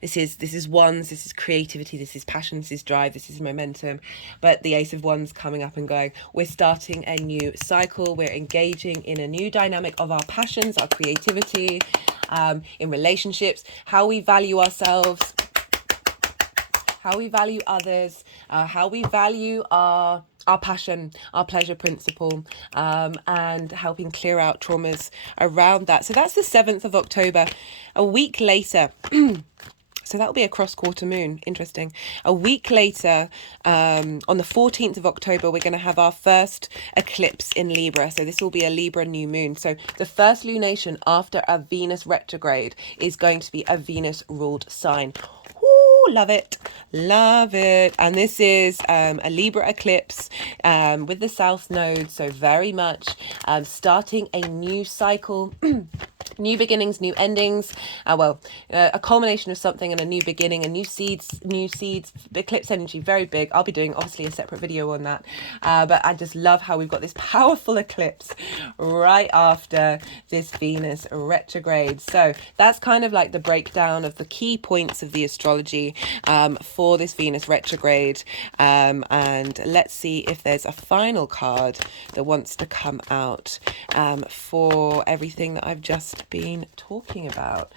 this is wands, this is creativity, this is passion, this is drive, this is momentum. But the Ace of Wands coming up and going, we're starting a new cycle, we're engaging in a new dynamic of our passions, our creativity, in relationships, how we value ourselves, how we value others, how we value our passion, our pleasure principle, and helping clear out traumas around that. So that's the 7th of October. A week later, so that will be a cross-quarter moon. Interesting. A week later, on the 14th of October, we're going to have our first eclipse in Libra. So this will be a Libra new moon. So the first lunation after a Venus retrograde is going to be a Venus-ruled sign. Love it, love it. And this is a Libra eclipse with the South Node, so very much starting a new cycle. New beginnings, new endings, a culmination of something and a new beginning, and new seeds, eclipse energy, very big. I'll be doing obviously a separate video on that, but I just love how we've got this powerful eclipse right after this Venus retrograde. So that's kind of like the breakdown of the key points of the astrology for this Venus retrograde, and let's see if there's a final card that wants to come out for everything that I've just been talking about.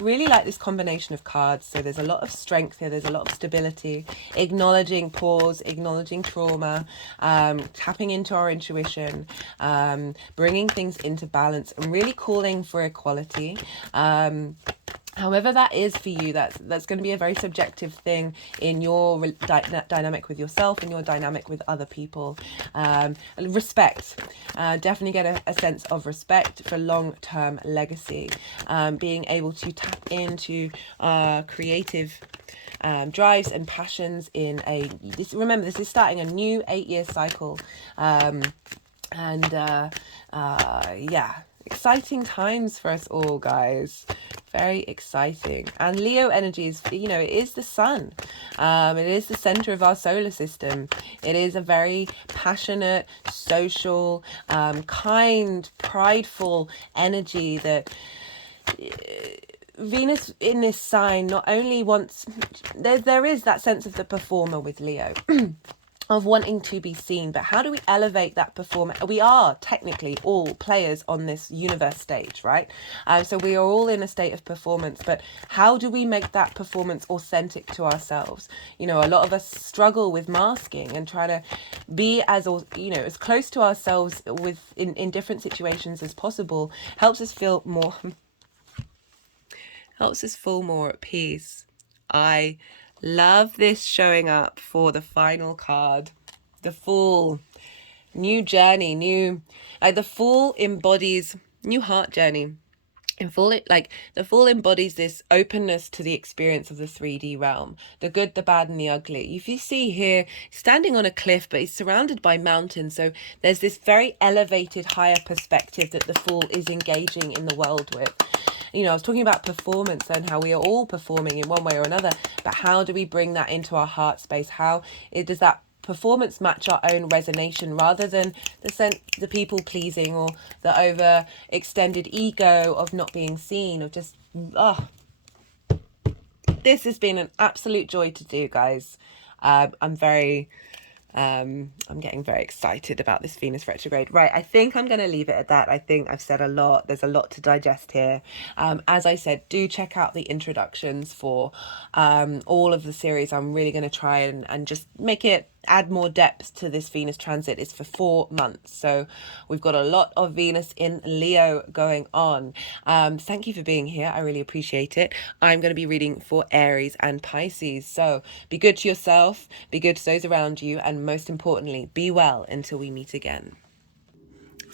Really like this combination of cards. So there's a lot of strength here, there's a lot of stability, acknowledging pause, acknowledging trauma, tapping into our intuition, bringing things into balance, and really calling for equality. However that is for you, that's going to be a very subjective thing in your dynamic with yourself and your dynamic with other people. Respect. Definitely get a sense of respect for long-term legacy. Being able to tap into creative drives and passions in remember, this is starting a new 8-year cycle. Yeah, exciting times for us all, guys. Very exciting. And Leo energy is, it is the sun. It is the center of our solar system. It is a very passionate, social, kind, prideful energy that Venus in this sign not only wants, there is that sense of the performer with Leo. Of wanting to be seen, but how do we elevate that performance? We are technically all players on this universe stage, right? So we are all in a state of performance, but how do we make that performance authentic to ourselves? A lot of us struggle with masking and try to be as close to ourselves in different situations as possible. Helps us feel more helps us feel more at peace. I love this showing up for the final card, the Fool. New journey, new, like the Fool embodies new heart journey. And the Fool embodies this openness to the experience of the 3D realm, the good, the bad, and the ugly. If you see here, standing on a cliff, but he's surrounded by mountains, so there's this very elevated, higher perspective that the Fool is engaging in the world with. You know, I was talking about performance and how we are all performing in one way or another, but how do we bring that into our heart space? How does that performance match our own resonation, rather than the people pleasing or the overextended ego of not being seen, of just this has been an absolute joy to do, guys. I'm getting very excited about this Venus retrograde. Right, I think I'm going to leave it at that. I think I've said a lot. There's a lot to digest here. As I said, do check out the introductions for all of the series. I'm really going to try and just add more depth to this Venus transit. It's for 4 months, so we've got a lot of Venus in Leo going on. Thank you for being here. I really appreciate it. I'm going to be reading for Aries and Pisces, so be good to yourself, be good to those around you, and most importantly, be well until we meet again.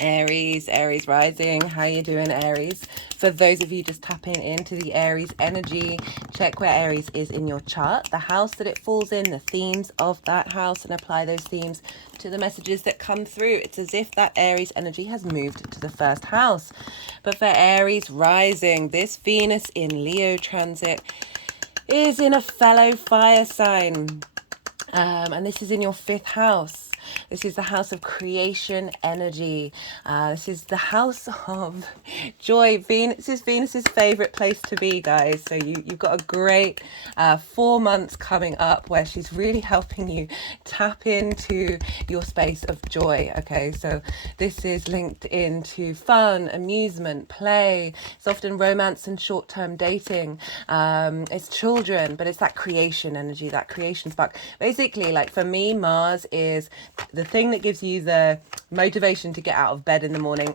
Aries rising, how you doing, Aries? For those of you just tapping into the Aries energy, check where Aries is in your chart, the house that it falls in, the themes of that house, and apply those themes to the messages that come through. It's as if that Aries energy has moved to the first house. But for Aries rising, this Venus in Leo transit is in a fellow fire sign. And this is in your 5th house. This is the house of creation energy. This is the house of joy. Venus is Venus's favorite place to be, guys. So you've got a great 4 months coming up where she's really helping you tap into your space of joy. Okay, so this is linked into fun, amusement, play. It's often romance and short-term dating. It's children, but it's that creation energy, that creation spark. Basically, like for me, Mars is the thing that gives you the motivation to get out of bed in the morning.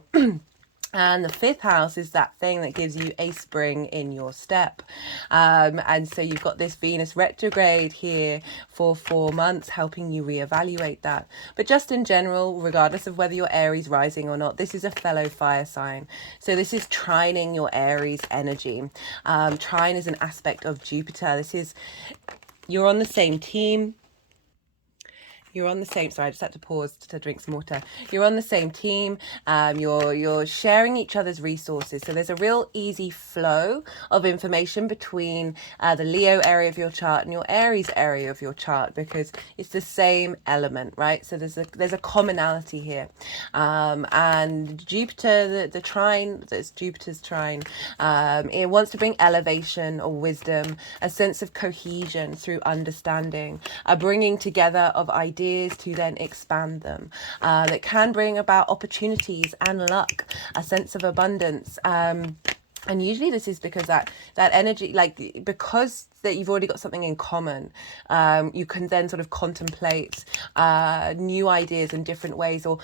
And the 5th house is that thing that gives you a spring in your step. And so you've got this Venus retrograde here for 4 months, helping you reevaluate that. But just in general, regardless of whether you're Aries rising or not, this is a fellow fire sign. So this is trining your Aries energy. Trine is an aspect of Jupiter. You're on the same team. Sorry, I just had to pause to drink some water. You're on the same team. You're sharing each other's resources. So there's a real easy flow of information between the Leo area of your chart and your Aries area of your chart, because it's the same element, right? So there's a commonality here. And Jupiter, the trine, that's Jupiter's trine, it wants to bring elevation or wisdom, a sense of cohesion through understanding, a bringing together of ideas to then expand them. That can bring about opportunities and luck, a sense of abundance. And usually this is because that energy, like because that you've already got something in common, you can then sort of contemplate new ideas in different ways, or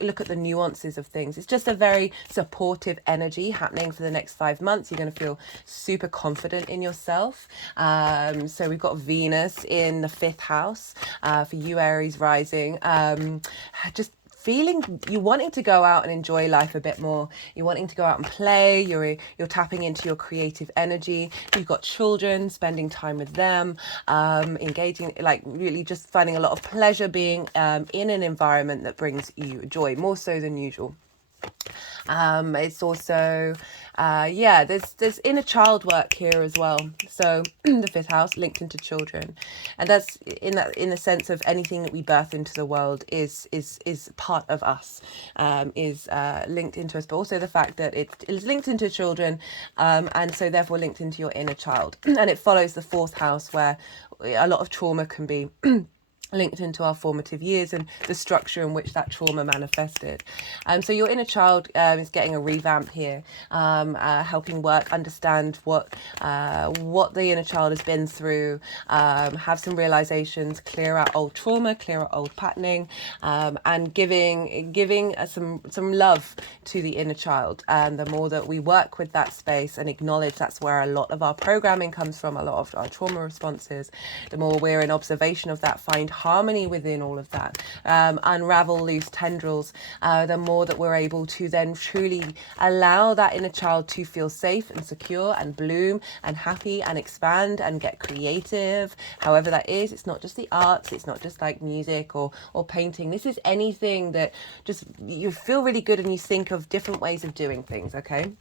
look at the nuances of things. It's just a very supportive energy happening for the next 5 months. You're going to feel super confident in yourself. So we've got Venus in the 5th house for you, Aries rising. Just feeling you wanting to go out and enjoy life a bit more. You're wanting to go out and play. You're tapping into your creative energy. You've got children, spending time with them, engaging, like really just finding a lot of pleasure being in an environment that brings you joy, more so than usual. It's also there's inner child work here as well. So the 5th house linked into children, and that's in the sense of anything that we birth into the world is part of us, is linked into us, but also the fact that it is linked into children, and so therefore linked into your inner child. And it follows the 4th house, where a lot of trauma can be linked into our formative years and the structure in which that trauma manifested. So your inner child is getting a revamp here, helping work understand what the inner child has been through, have some realizations, clear out old trauma, clear out old patterning, and giving some love to the inner child. And the more that we work with that space and acknowledge that's where a lot of our programming comes from, a lot of our trauma responses, the more we're in observation of that, find harmony within all of that, unravel loose tendrils, the more that we're able to then truly allow that inner child to feel safe and secure and bloom and happy and expand and get creative, however that is. It's not just the arts, it's not just like music or painting. This is anything that just you feel really good and you think of different ways of doing things, okay?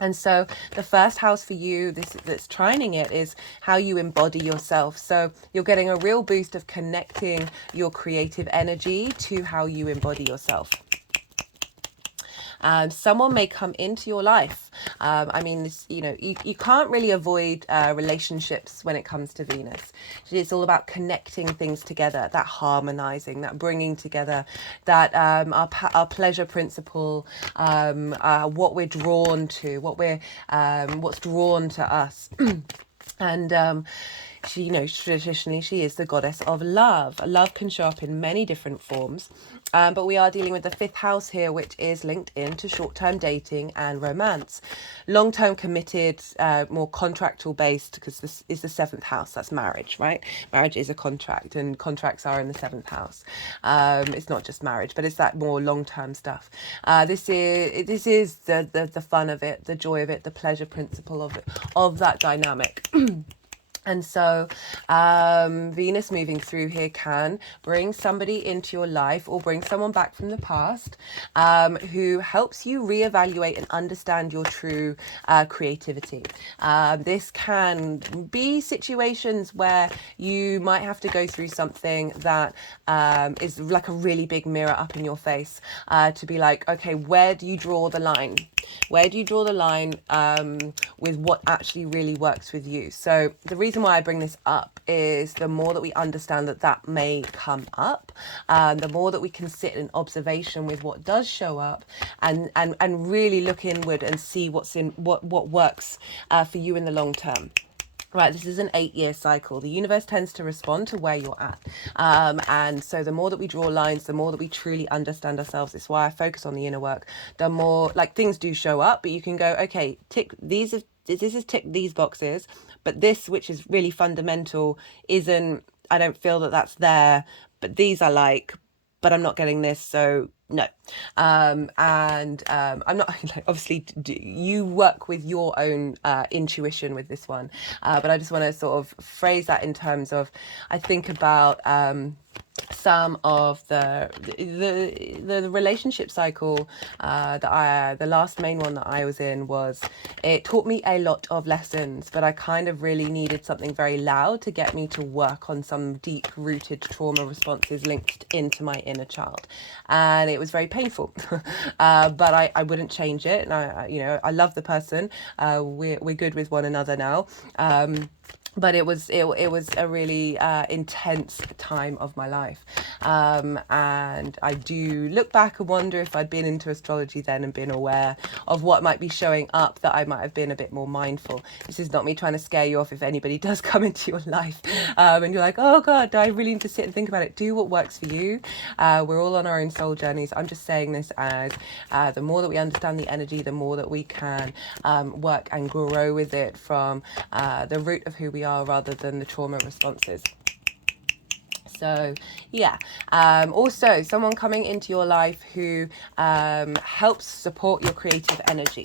And so the first house for you, that's trining it, is how you embody yourself. So you're getting a real boost of connecting your creative energy to how you embody yourself. Someone may come into your life. I mean, this, you can't really avoid relationships when it comes to Venus. It's all about connecting things together, that harmonizing, that bringing together, that our pleasure principle, what we're drawn to, what's drawn to us. And she, traditionally she is the goddess of love. Love can show up in many different forms, but we are dealing with the 5th house here, which is linked into short-term dating and romance. Long-term committed, more contractual based, because this is the 7th house. That's marriage, right? Marriage is a contract, and contracts are in the 7th house. It's not just marriage, but it's that more long-term stuff. This is the fun of it, the joy of it, the pleasure principle of it, of that dynamic. And so Venus moving through here can bring somebody into your life or bring someone back from the past who helps you reevaluate and understand your true creativity. This can be situations where you might have to go through something that is like a really big mirror up in your face, to be like, okay, where do you draw the line? Where do you draw the line with what actually really works with you? So the reason why I bring this up is the more that we understand that may come up, the more that we can sit in observation with what does show up, and really look inward and see what works for you in the long term. Right, this is an 8-year cycle. The universe tends to respond to where you're at. And so the more that we draw lines, the more that we truly understand ourselves. It's why I focus on the inner work. The more, like, things do show up, but you can go, okay, tick this is tick these boxes, but this, which is really fundamental, isn't, I don't feel that that's there, but these I like, but I'm not getting this, so no. I'm not, like, obviously you work with your own intuition with this one, but I just want to sort of phrase that in terms of, I think about some of the relationship cycle that the last main one that I was in it taught me a lot of lessons, but I kind of really needed something very loud to get me to work on some deep rooted trauma responses linked into my inner child, and it was very painful. But I wouldn't change it, and I love the person. We're good with one another now. But it was a really intense time of my life, and I do look back and wonder if I'd been into astrology then and been aware of what might be showing up, that I might have been a bit more mindful. This is not me trying to scare you off if anybody does come into your life, and you're like, oh God, do I really need to sit and think about it? Do what works for you. We're all on our own soul journeys. I'm just saying this as the more that we understand the energy, the more that we can work and grow with it from the root of who we are, rather than the trauma responses. So yeah, also someone coming into your life who helps support your creative energy.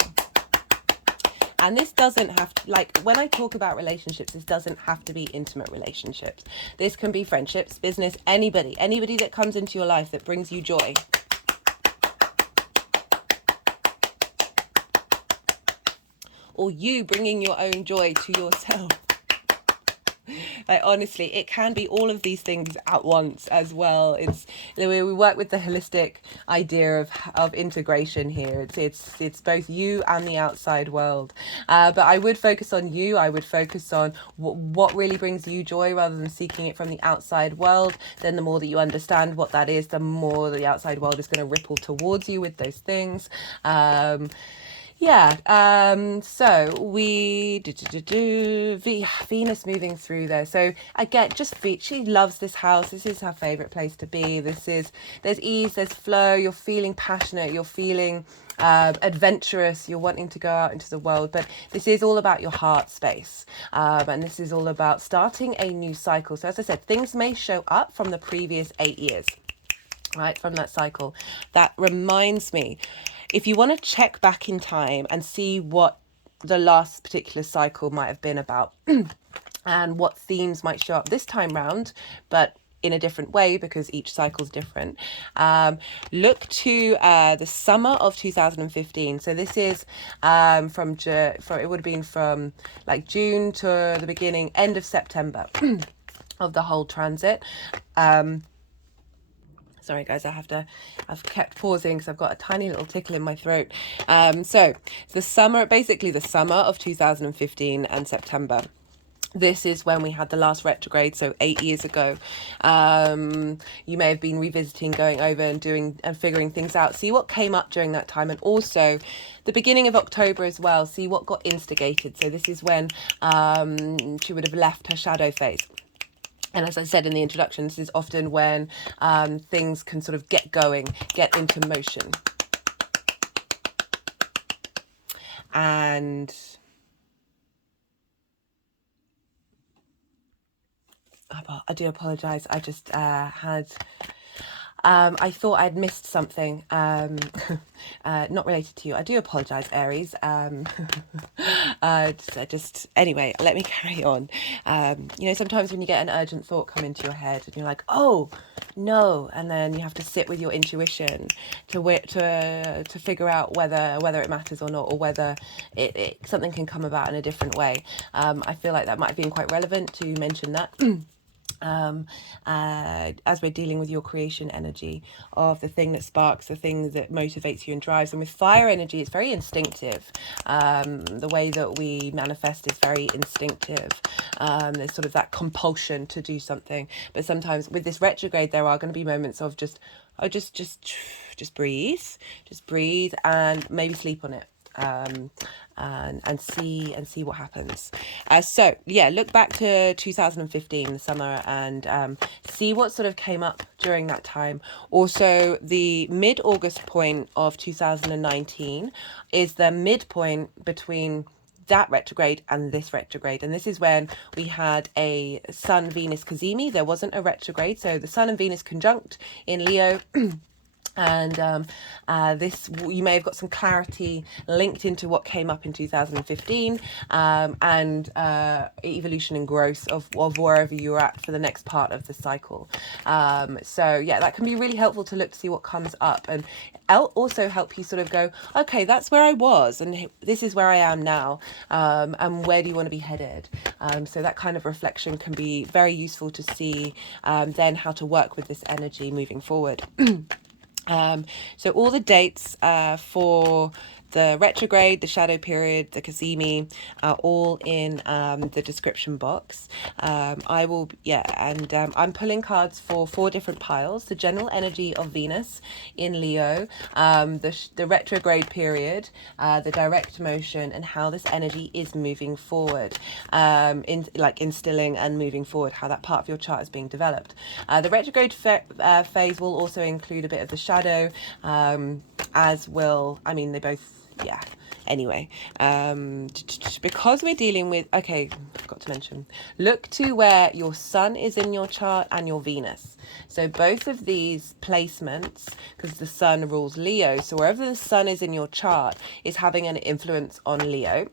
And this doesn't have to, like, when I talk about relationships, this doesn't have to be intimate relationships. This can be friendships, business, anybody that comes into your life that brings you joy. Or you bringing your own joy to yourself. Like, honestly, it can be all of these things at once as well. It's the way we work with the holistic idea of integration here. It's both you and the outside world. But I would focus on you. I would focus on what really brings you joy rather than seeking it from the outside world. Then the more that you understand what that is, the more the outside world is going to ripple towards you with those things. So we Venus moving through there. So again, she loves this house. This is her favorite place to be. There's ease, there's flow. You're feeling passionate. You're feeling adventurous. You're wanting to go out into the world. But this is all about your heart space, and this is all about starting a new cycle. So as I said, things may show up from the previous 8 years, right, from that cycle. That reminds me, if you want to check back in time and see what the last particular cycle might have been about and what themes might show up this time round, but in a different way because each cycle's different, look to the summer of 2015. So this is from it would have been from like June to the end of September of the whole transit. Sorry guys, I've kept pausing because I've got a tiny little tickle in my throat. So the summer of 2015 and September. This is when we had the last retrograde, so 8 years ago. You may have been revisiting, going over and doing and figuring things out. See what came up during that time, and also the beginning of October as well. See what got instigated. So this is when she would have left her shadow phase. And as I said in the introduction, this is often when things can sort of get going, get into motion. And I do apologise. I just I thought I'd missed something, not related to you. I do apologise, Aries. Anyway, let me carry on. Sometimes when you get an urgent thought come into your head and you're like, oh, no, and then you have to sit with your intuition to figure out whether it matters or not, or whether something can come about in a different way. I feel like that might have been quite relevant to mention that. As we're dealing with your creation energy of the thing that sparks, the thing that motivates you and drives. And with fire energy, it's very instinctive. The way that we manifest is very instinctive. There's sort of that compulsion to do something. But sometimes with this retrograde, there are going to be moments of just breathe and maybe sleep on it. And see what happens. Look back to 2015, the summer, and see what sort of came up during that time. Also, the mid-August point of 2019 is the midpoint between that retrograde and this retrograde, and this is when we had a Sun Venus Cazimi. There wasn't a retrograde, so the Sun and Venus conjunct in Leo. And this, you may have got some clarity linked into what came up in 2015, and evolution and growth of wherever you're at for the next part of the cycle. That can be really helpful to look to see what comes up, and also help you sort of go, okay, that's where I was, and this is where I am now, and where do you want to be headed? So that kind of reflection can be very useful to see then how to work with this energy moving forward. So all the dates for the retrograde, the shadow period, the Cazimi are all in the description box. I'm pulling cards for 4 different piles: the general energy of Venus in Leo, the retrograde period, the direct motion, and how this energy is moving forward, instilling and moving forward, how that part of your chart is being developed. The retrograde phase will also include a bit of the shadow, they both. Anyway, because we're dealing with, I forgot to mention, look to where your Sun is in your chart and your Venus. So both of these placements, because the Sun rules Leo, so wherever the Sun is in your chart is having an influence on Leo.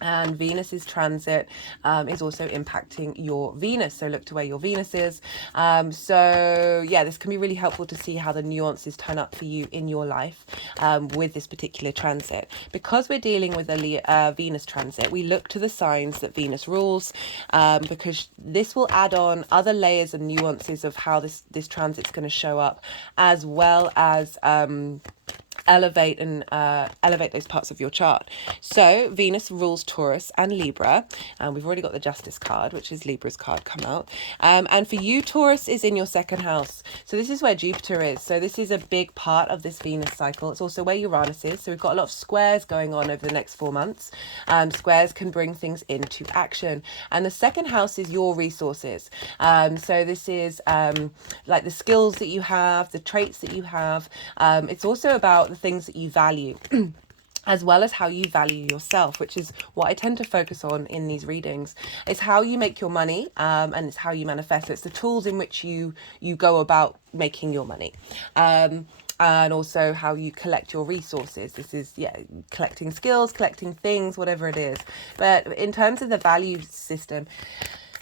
And Venus's transit is also impacting your Venus. So look to where your Venus is. So yeah, this can be really helpful to see how the nuances turn up for you in your life with this particular transit. Because we're dealing with a Venus transit, we look to the signs that Venus rules, because this will add on other layers and nuances of how this transit's going to show up, as well as elevate those parts of your chart. So Venus rules Taurus and Libra, and we've already got the Justice card, which is Libra's card, come out. And for you, Taurus is in your second house, so this is where Jupiter is. So this is a big part of this Venus cycle. It's also where Uranus is, so we've got a lot of squares going on over the next 4 months. Squares can bring things into action, and the second house is your resources. So this is like the skills that you have, the traits that you have. It's also about the things that you value as well as how you value yourself, which is what I tend to focus on in these readings. It's how you make your money, and it's how you manifest. It's the tools in which you go about making your money, and also how you collect your resources. This is, yeah, collecting skills, collecting things, whatever it is. But in terms of the value system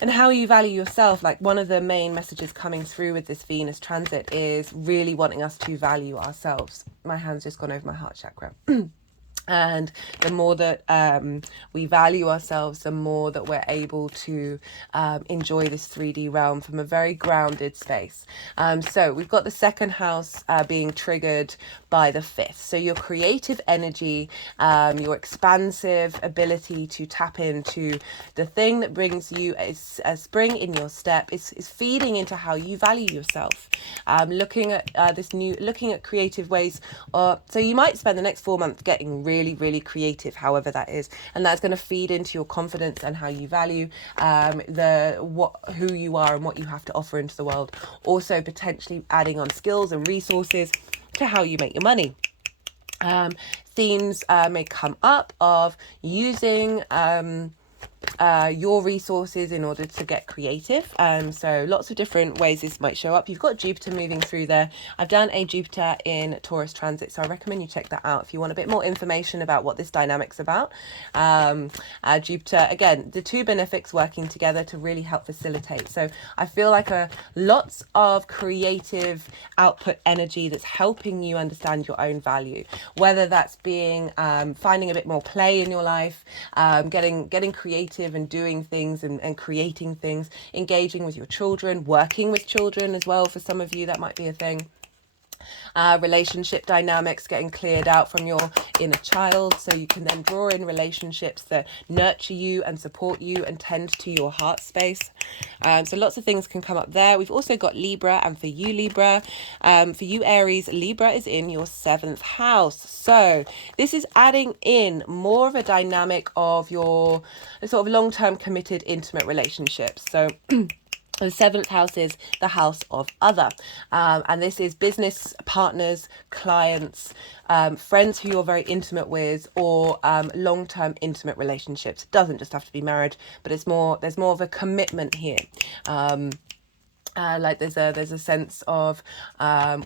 and how you value yourself, like one of the main messages coming through with this Venus transit is really wanting us to value ourselves. My hand's just gone over my heart chakra. And the more that we value ourselves, the more that we're able to enjoy this 3D realm from a very grounded space. So we've got the second house being triggered by the fifth. So your creative energy, your expansive ability to tap into the thing that brings you a spring in your step is feeding into how you value yourself. Looking at looking at creative ways. So you might spend the next 4 months getting really creative, however that is, and that's going to feed into your confidence and how you value who you are and what you have to offer into the world. Also potentially adding on skills and resources to how you make your money. Themes may come up of using your resources in order to get creative. So lots of different ways this might show up. You've got Jupiter moving through there. I've done a Jupiter in Taurus transit, so I recommend you check that out if you want a bit more information about what this dynamic's about. Jupiter, again, the two benefics working together to really help facilitate. So I feel like lots of creative output energy that's helping you understand your own value, whether that's being finding a bit more play in your life, getting creative and doing things and creating things, engaging with your children, working with children as well. For some of you, that might be a thing. Relationship dynamics getting cleared out from your inner child, so you can then draw in relationships that nurture you and support you and tend to your heart space. So lots of things can come up there. We've also got Libra, and for you Libra, for you Aries, Libra is in your 7th house. So this is adding in more of a dynamic of your sort of long-term committed intimate relationships. So the 7th house is the house of other, and this is business partners, clients, friends who you're very intimate with, or long-term intimate relationships. It doesn't just have to be marriage, but there's more of a commitment here. Like there's a sense of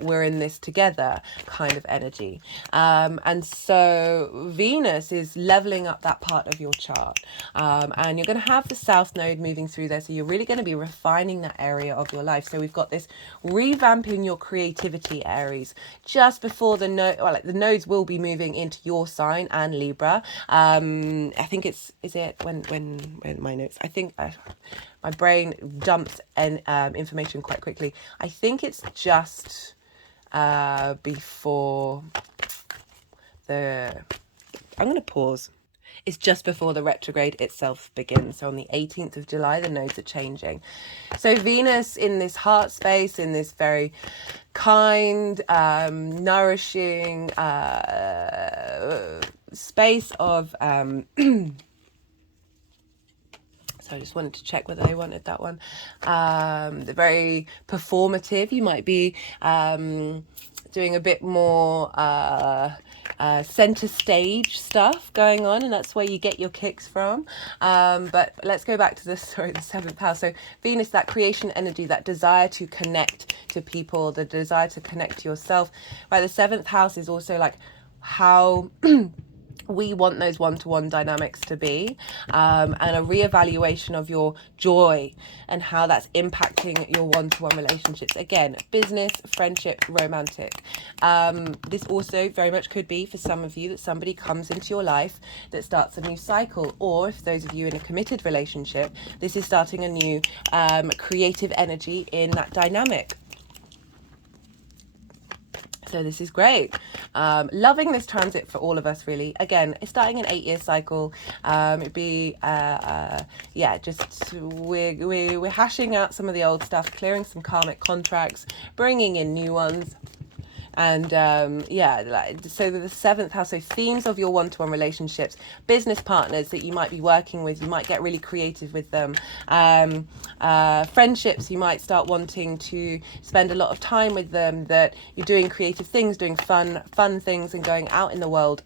we're in this together kind of energy, and so Venus is leveling up that part of your chart, and you're going to have the South Node moving through there, so you're really going to be refining that area of your life. So we've got this revamping your creativity, Aries, just before the nodes will be moving into your sign and Libra. I think is it when my notes, I think my brain dumps information quite quickly. I think it's just before I'm going to pause. It's just before the retrograde itself begins. So on the 18th of July, the nodes are changing. So Venus in this heart space, in this very kind, nourishing space of... I just wanted to check whether they wanted that one. They're very performative. You might be doing a bit more center stage stuff going on, and that's where you get your kicks from. But let's go back to the 7th house. So Venus, that creation energy, that desire to connect to people, the desire to connect to yourself. Right, the 7th house is also like how we want those one-to-one dynamics to be, and a reevaluation of your joy and how that's impacting your one-to-one relationships. Again, business, friendship, romantic. This also very much could be for some of you that somebody comes into your life that starts a new cycle, or if those of you in a committed relationship, this is starting a new creative energy in that dynamic. So this is great. Loving this transit for all of us, really. Again, it's starting an 8-year cycle. It'd be, yeah, just we're hashing out some of the old stuff, clearing some karmic contracts, bringing in new ones. And yeah, so the 7th house, so themes of your one-to-one relationships, business partners that you might be working with, you might get really creative with them. Friendships, you might start wanting to spend a lot of time with them, that you're doing creative things, doing fun things and going out in the world.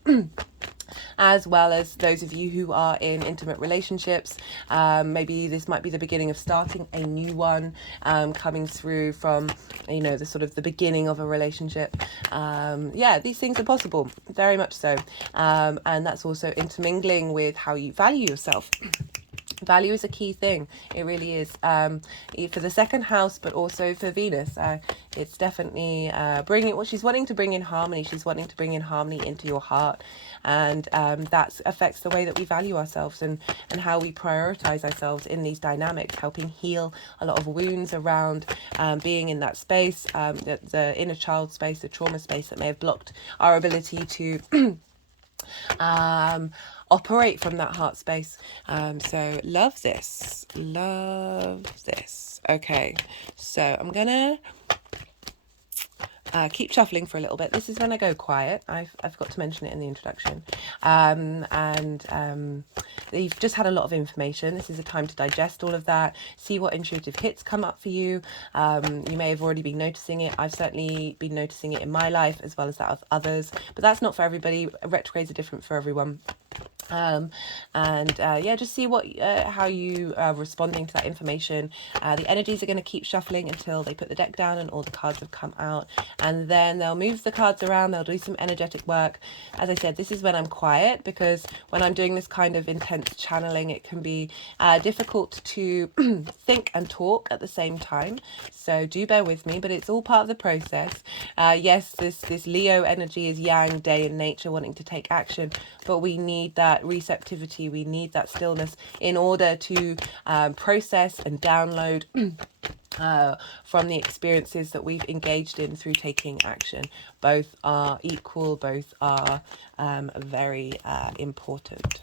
As well as those of you who are in intimate relationships. Maybe this might be the beginning of starting a new one, coming through from, you know, the sort of the beginning of a relationship. Yeah, these things are possible, very much so. And that's also intermingling with how you value yourself. Value is a key thing. It really is, for the 2nd house, but also for Venus. It's definitely bringing what she's wanting to bring in harmony. She's wanting to bring in harmony into your heart, and that affects the way that we value ourselves and how we prioritize ourselves in these dynamics, helping heal a lot of wounds around being in that space, the inner child space, the trauma space that may have blocked our ability to operate from that heart space. So love this. Okay, so I'm gonna keep shuffling for a little bit. This is when I go quiet. I forgot to mention it in the introduction. You've just had a lot of information. This is a time to digest all of that, see what intuitive hits come up for you. You may have already been noticing it. I've certainly been noticing it in my life as well as that of others, but that's not for everybody. Retrogrades are different for everyone. Yeah, just see what how you are responding to that information. The energies are going to keep shuffling until they put the deck down and all the cards have come out, and then they'll move the cards around, they'll do some energetic work. As I said, this is when I'm quiet, because when I'm doing this kind of intense channeling, it can be difficult to think and talk at the same time, so do bear with me, but it's all part of the process. Yes, this Leo energy is yang, day in nature, wanting to take action, but we need that receptivity, we need that stillness in order to process and download from the experiences that we've engaged in through taking action. Both are equal, both are very important.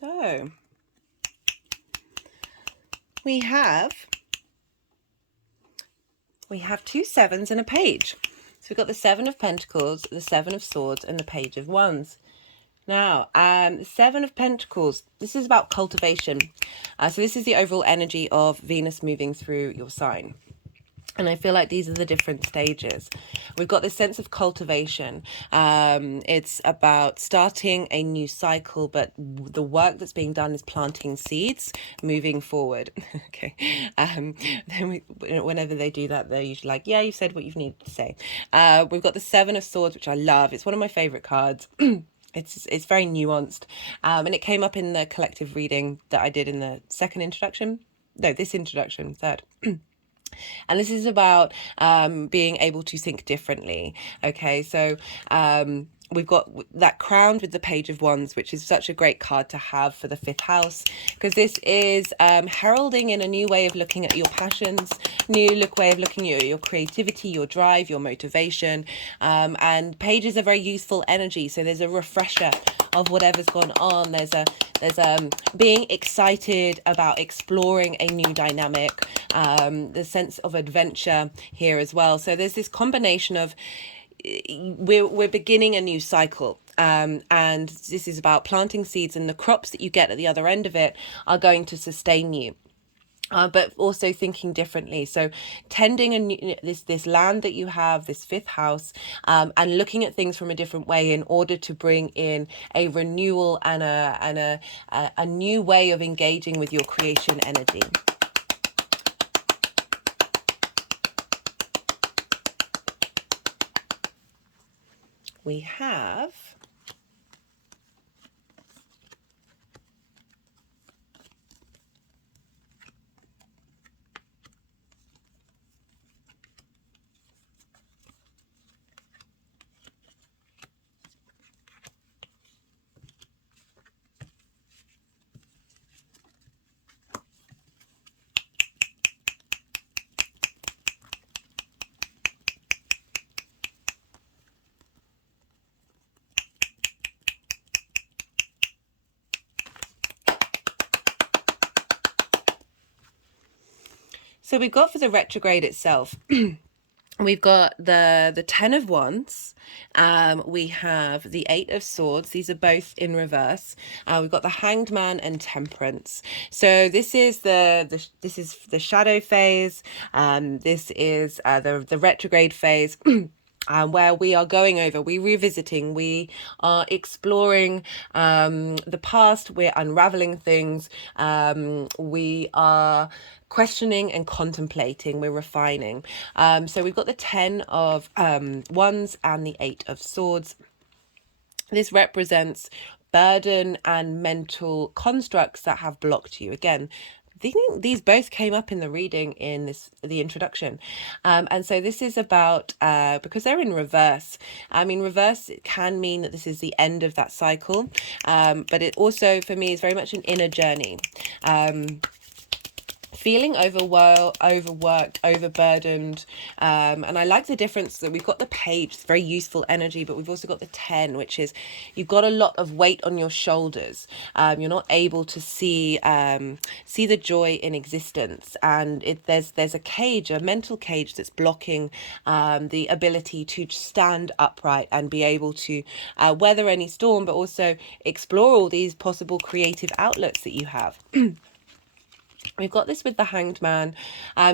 So we have 2 sevens and a page. So we've got the 7 of Pentacles, the 7 of Swords, and the Page of Wands. Now, the 7 of Pentacles, this is about cultivation. So this is the overall energy of Venus moving through your sign. And I feel like these are the different stages. We've got this sense of cultivation. It's about starting a new cycle, but the work that's being done is planting seeds, moving forward. Okay. Then whenever they do that, they're usually like, yeah, you said what you needed to say. We've got the 7 of Swords, which I love. It's one of my favorite cards. It's very nuanced. And it came up in the collective reading that I did in the second introduction. No, this introduction, third. And this is about being able to think differently. Okay, so we've got that crowned with the Page of Wands, which is such a great card to have for the 5th house, because this is heralding in a new way of looking at your passions, way of looking at your creativity, your drive, your motivation. And pages are very useful energy. So there's a refresher of whatever's gone on. There's being excited about exploring a new dynamic, the sense of adventure here as well. So there's this combination of we're beginning a new cycle, and this is about planting seeds, and the crops that you get at the other end of it are going to sustain you. But also thinking differently. So tending this land that you have, this 5th house, and looking at things from a different way in order to bring in a renewal and a new way of engaging with your creation energy. We have So we've got for the retrograde itself, we've got the 10 of Wands, we have the 8 of Swords. These are both in reverse. We've got the Hanged Man and Temperance. So this is this is the shadow phase. This is the retrograde phase. Where we are revisiting, we are exploring the past, we're unraveling things, we are questioning and contemplating, we're refining. So we've got the 10 of Wands and the 8 of Swords. This represents burden and mental constructs that have blocked you. Again, these both came up in the reading in the introduction. And so this is about, because they're in reverse, reverse can mean that this is the end of that cycle. But it also, for me, is very much an inner journey. Feeling overworked, overburdened. And I like the difference that we've got the page, it's very useful energy, but we've also got the 10, which is you've got a lot of weight on your shoulders. You're not able to see the joy in existence. And there's a cage, a mental cage that's blocking the ability to stand upright and be able to weather any storm, but also explore all these possible creative outlets that you have. We've got this with the Hanged Man.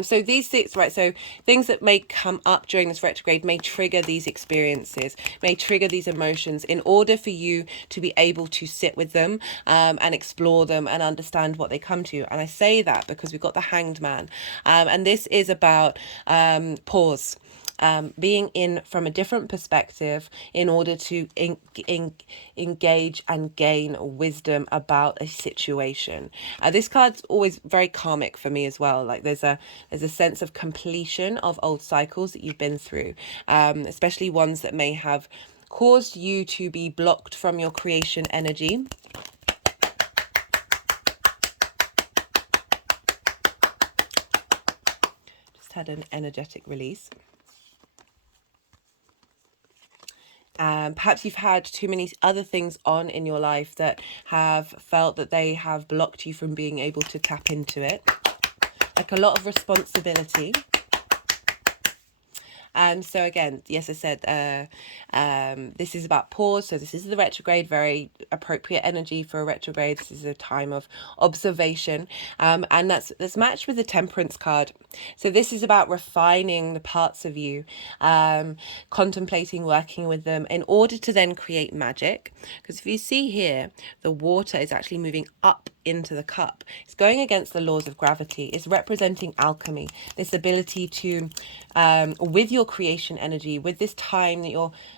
So these things, right, so things that may come up during this retrograde may trigger these experiences, may trigger these emotions in order for you to be able to sit with them and explore them and understand what they come to. And I say that because we've got the Hanged Man. And this is about pause. Being in from a different perspective in order to engage and gain wisdom about a situation. This card's always very karmic for me as well. Like there's a sense of completion of old cycles that you've been through, especially ones that may have caused you to be blocked from your creation energy. Just had an energetic release. Perhaps you've had too many other things on in your life that have felt that they have blocked you from being able to tap into it. Like a lot of responsibility. So again, yes, I said this is about pause. So this is the retrograde, very appropriate energy for a retrograde. This is a time of observation, and that's matched with the Temperance card. So this is about refining the parts of you, contemplating working with them in order to then create magic. Because if you see here, the water is actually moving up into the cup. It's going against the laws of gravity. It's representing alchemy, this ability to, with your creation energy, with this time that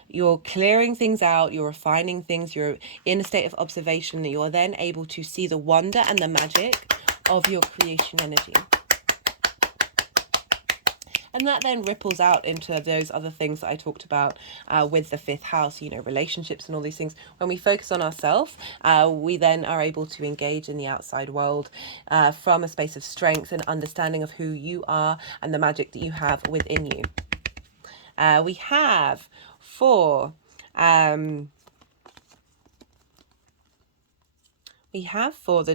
you're clearing things out, you're refining things, you're in a state of observation, that you're then able to see the wonder and the magic of your creation energy. And that then ripples out into those other things that I talked about with the fifth house, you know, relationships and all these things. When we focus on ourselves, we then are able to engage in the outside world from a space of strength and understanding of who you are and the magic that you have within you. We have for the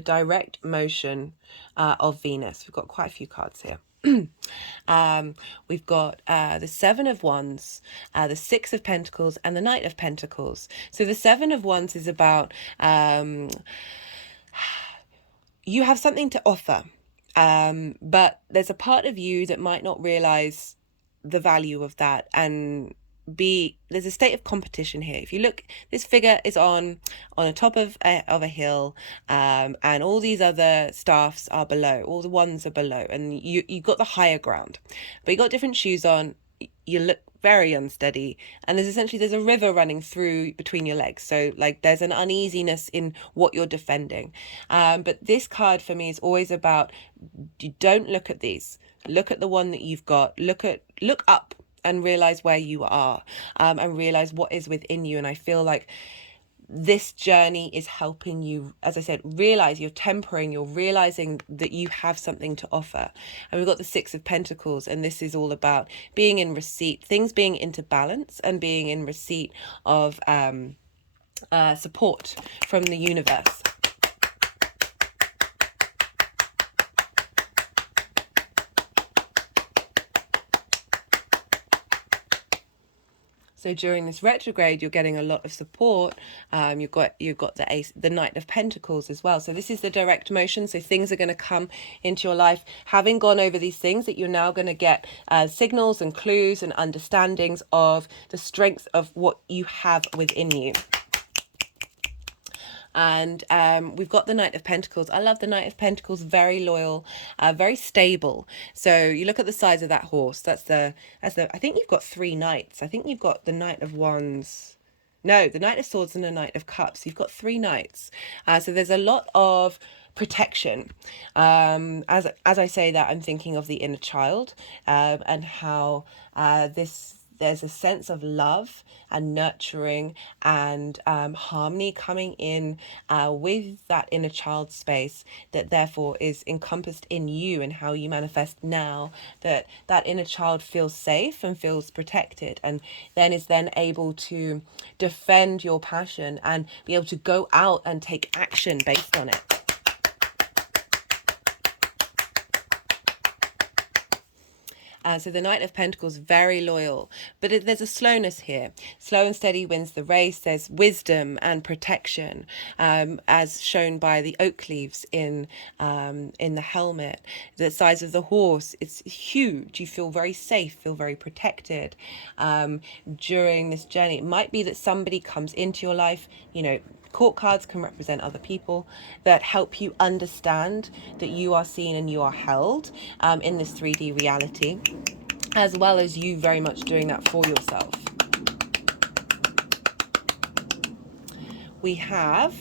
direct motion of Venus. We've got quite a few cards here. We've got the Seven of Wands, the Six of Pentacles, and the Knight of Pentacles. So the Seven of Wands is about you have something to offer, but there's a part of you that might not realize the value of that, and there's a state of competition here. If you look, this figure is on the top of a hill, and all these other staffs are below, all the ones are below, and you've got the higher ground, but you got different shoes on, you look very unsteady, and there's a river running through between your legs, so like there's an uneasiness in what you're defending. But this card for me is always about, you don't look at these, look at the one that you've got, look up and realize where you are, and realize what is within you. And I feel like this journey is helping you, as I said, realize you're tempering, you're realizing that you have something to offer. And we've got the Six of Pentacles, and this is all about being in receipt, things being into balance, and being in receipt of support from the universe. So during this retrograde, you're getting a lot of support. You've got the Knight of Pentacles as well. So this is the direct motion. So things are going to come into your life. Having gone over these things, that you're now going to get signals and clues and understandings of the strength of what you have within you. And we've got the Knight of Pentacles. I love the Knight of Pentacles, very loyal, very stable. So you look at the size of that horse. That's the I think you've got three knights. I think you've got the Knight of Wands. No, the Knight of Swords and the Knight of Cups. You've got three knights. So there's a lot of protection. As I say that, I'm thinking of the inner child, and how there's a sense of love and nurturing and harmony coming in with that inner child space, that therefore is encompassed in you and how you manifest now, that inner child feels safe and feels protected, and then is able to defend your passion and be able to go out and take action based on it. So the Knight of Pentacles, very loyal, but there's a slowness here. Slow and steady wins the race. There's wisdom and protection, as shown by the oak leaves in the helmet. The size of the horse, it's huge. You feel very safe, feel very protected during this journey. It might be that somebody comes into your life, court cards can represent other people that help you understand that you are seen and you are held in this 3D reality, as well as you very much doing that for yourself. We have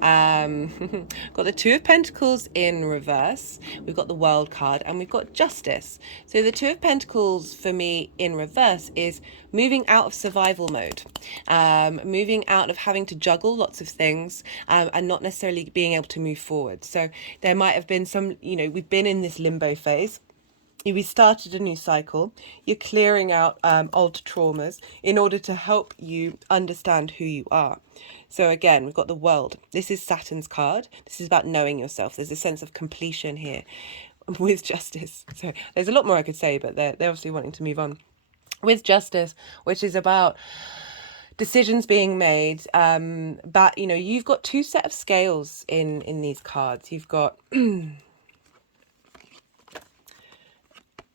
got the Two of Pentacles in reverse, we've got the World card, and we've got Justice. So the Two of Pentacles for me in reverse is moving out of survival mode, moving out of having to juggle lots of things, and not necessarily being able to move forward. So there might have been some, we've been in this limbo phase we started a new cycle. You're clearing out old traumas in order to help you understand who you are. So again, we've got the World. This is Saturn's card. This is about knowing yourself. There's a sense of completion here with Justice. So there's a lot more I could say, but they're obviously wanting to move on. With Justice, which is about decisions being made, but you know, you've got two set of scales in these cards. You've got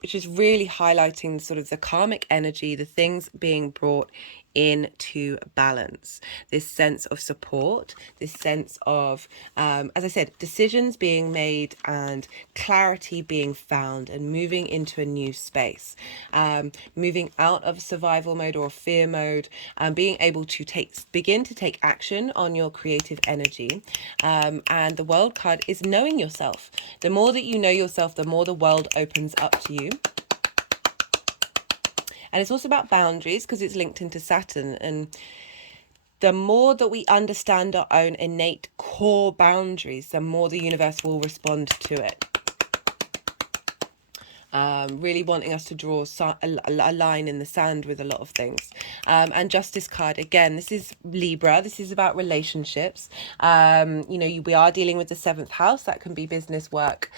which is really highlighting sort of the karmic energy, the things being brought into balance, this sense of support, this sense of, as I said, decisions being made and clarity being found and moving into a new space, moving out of survival mode or fear mode, and being able to begin to take action on your creative energy. And the World card is knowing yourself. The more that you know yourself, the more the world opens up to you. And it's also about boundaries because it's linked into Saturn. And the more that we understand our own innate core boundaries, the more the universe will respond to it. Really wanting us to draw a line in the sand with a lot of things. And Justice card, again, this is Libra. This is about relationships. You know, we are dealing with the 7th house. That can be business, work,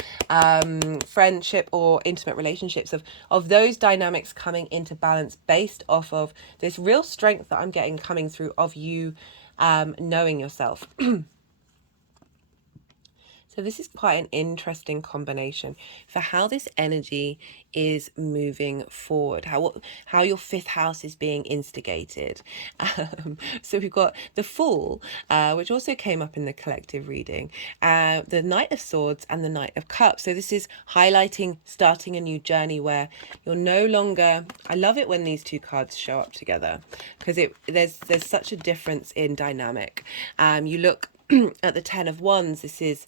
friendship, or intimate relationships, of those dynamics coming into balance based off of this real strength that I'm getting coming through of you knowing yourself. So this is quite an interesting combination for how this energy is moving forward, how your 5th house is being instigated. So we've got the Fool, which also came up in the collective reading, the Knight of Swords and the Knight of Cups. So this is highlighting starting a new journey where you're no longer, I love it when these two cards show up together because there's such a difference in dynamic. You look at the 10 of Wands, this is,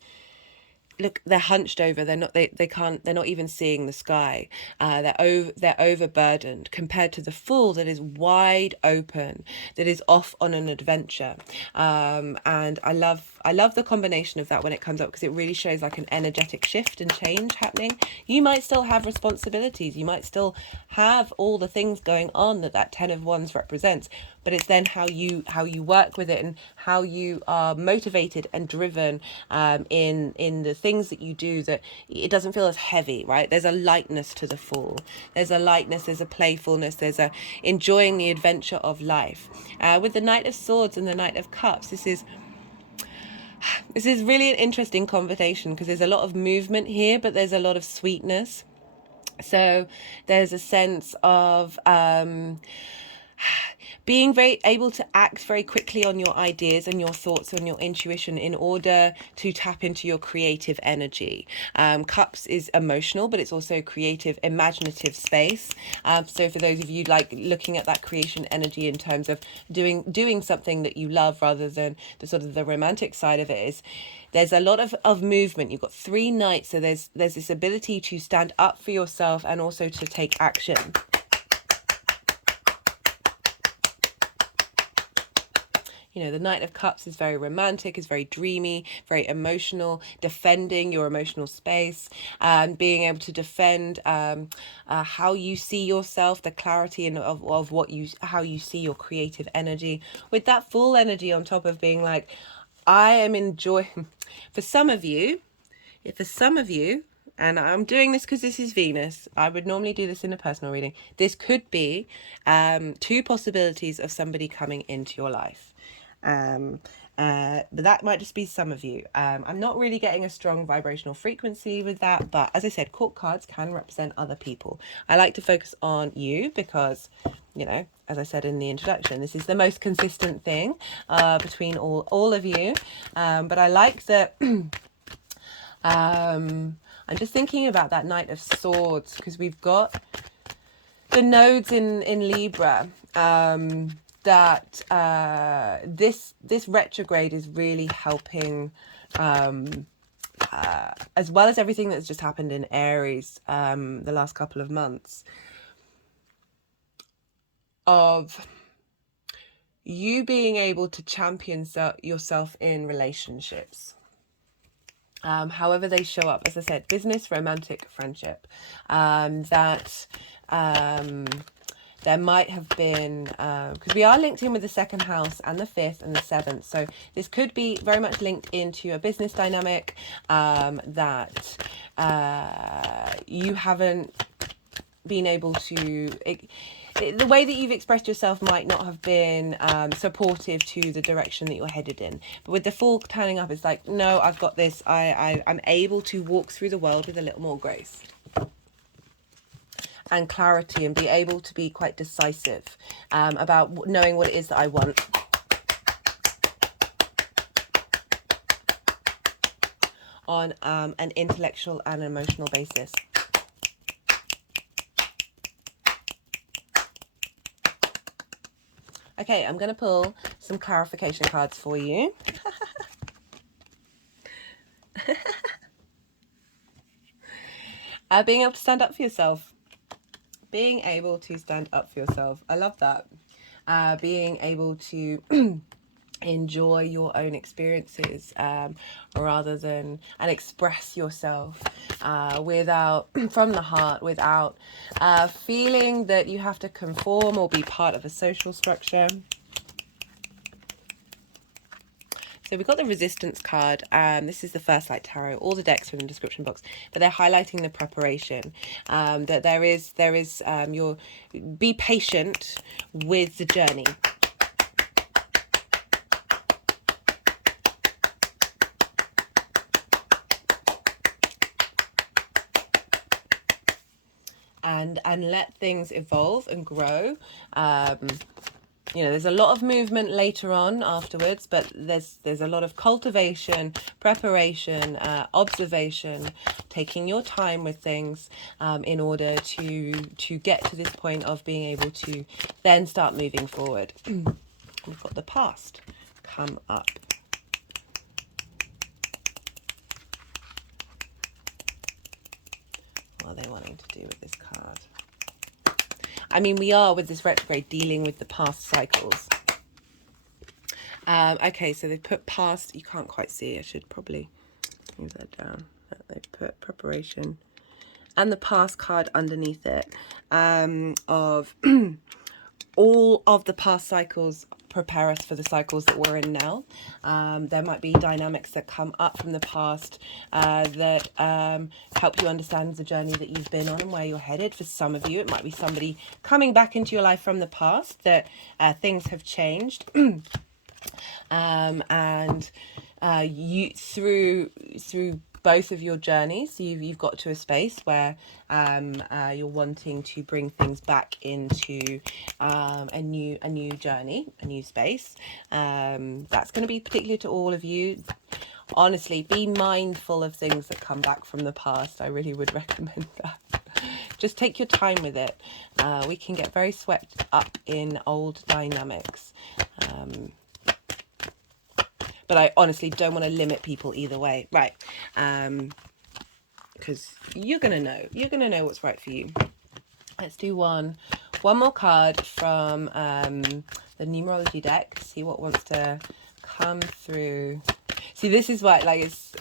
look, they're hunched over, they're not even seeing the sky, they're overburdened compared to the Fool that is wide open, that is off on an adventure. And I love the combination of that when it comes up because it really shows like an energetic shift and change happening. You might still have responsibilities, you might still have all the things going on that 10 of Wands represents, but it's then how you work with it and how you are motivated and driven in the things that you do, that it doesn't feel as heavy, right? There's a lightness to the Fool. There's a lightness, there's a playfulness, there's a enjoying the adventure of life. With the Knight of Swords and the Knight of Cups, this is really an interesting conversation because there's a lot of movement here, but there's a lot of sweetness. So there's a sense of being very able to act very quickly on your ideas and your thoughts and your intuition in order to tap into your creative energy. Cups is emotional, but it's also creative, imaginative space. So for those of you like looking at that creation energy in terms of doing something that you love rather than the sort of the romantic side of it, is there's a lot of movement. You've got 3 knights, so there's this ability to stand up for yourself and also to take action. You know, the Knight of Cups is very romantic, is very dreamy, very emotional, defending your emotional space, being able to defend how you see yourself, the clarity and of how you see your creative energy. With that Fool energy on top of being like, I am enjoying, for some of you, and I'm doing this because this is Venus, I would normally do this in a personal reading, this could be 2 possibilities of somebody coming into your life. But that might just be some of you. I'm not really getting a strong vibrational frequency with that, but as I said, court cards can represent other people. I like to focus on you because, you know, as I said in the introduction, this is the most consistent thing between all of you. But I like that I'm just thinking about that Knight of Swords because we've got the nodes in Libra. That this retrograde is really helping, as well as everything that's just happened in Aries the last couple of months, of you being able to champion yourself in relationships. however they show up, as I said, business, romantic, friendship, that there might have been, because we are linked in with the second house and the fifth and the seventh. So this could be very much linked into a business dynamic that you haven't been able to, the way that you've expressed yourself might not have been supportive to the direction that you're headed in. But with the Fool turning up, it's like, no, I've got this. I'm able to walk through the world with a little more grace and clarity, and be able to be quite decisive about knowing what it is that I want. On an intellectual and emotional basis. Okay, I'm going to pull some clarification cards for you. Being able to stand up for yourself. Being able to stand up for yourself. I love that. Being able to enjoy your own experiences rather than, and express yourself without, from the heart, without feeling that you have to conform or be part of a social structure. So we've got the Resistance card. This is the First Light Tarot. All the decks are in the description box, but they're highlighting the preparation. That there is your, be patient with the journey. And let things evolve and grow. You know, there's a lot of movement later on afterwards, but there's a lot of cultivation, preparation, observation, taking your time with things in order to get to this point of being able to then start moving forward. We've got the past come up. What are they wanting to do with this card? I mean, we are, with this retrograde, dealing with the past cycles. Okay, so they've put past, you can't quite see, I should probably move that down. They've put preparation and the past card underneath it of all of the past cycles prepare us for the cycles that we're in now. There might be dynamics that come up from the past that help you understand the journey that you've been on and where you're headed. For some of you, it might be somebody coming back into your life from the past, that things have changed. And you through both of your journeys, you've got to a space where you're wanting to bring things back into a new journey, a new space. That's going to be particular to all of you. Honestly, be mindful of things that come back from the past. I really would recommend that. Just take your time with it. We can get very swept up in old dynamics. But I honestly don't want to limit people either way. Right. Because you're going to know what's right for you. Let's do one more card from the numerology deck to see what wants to come through. See, this is why,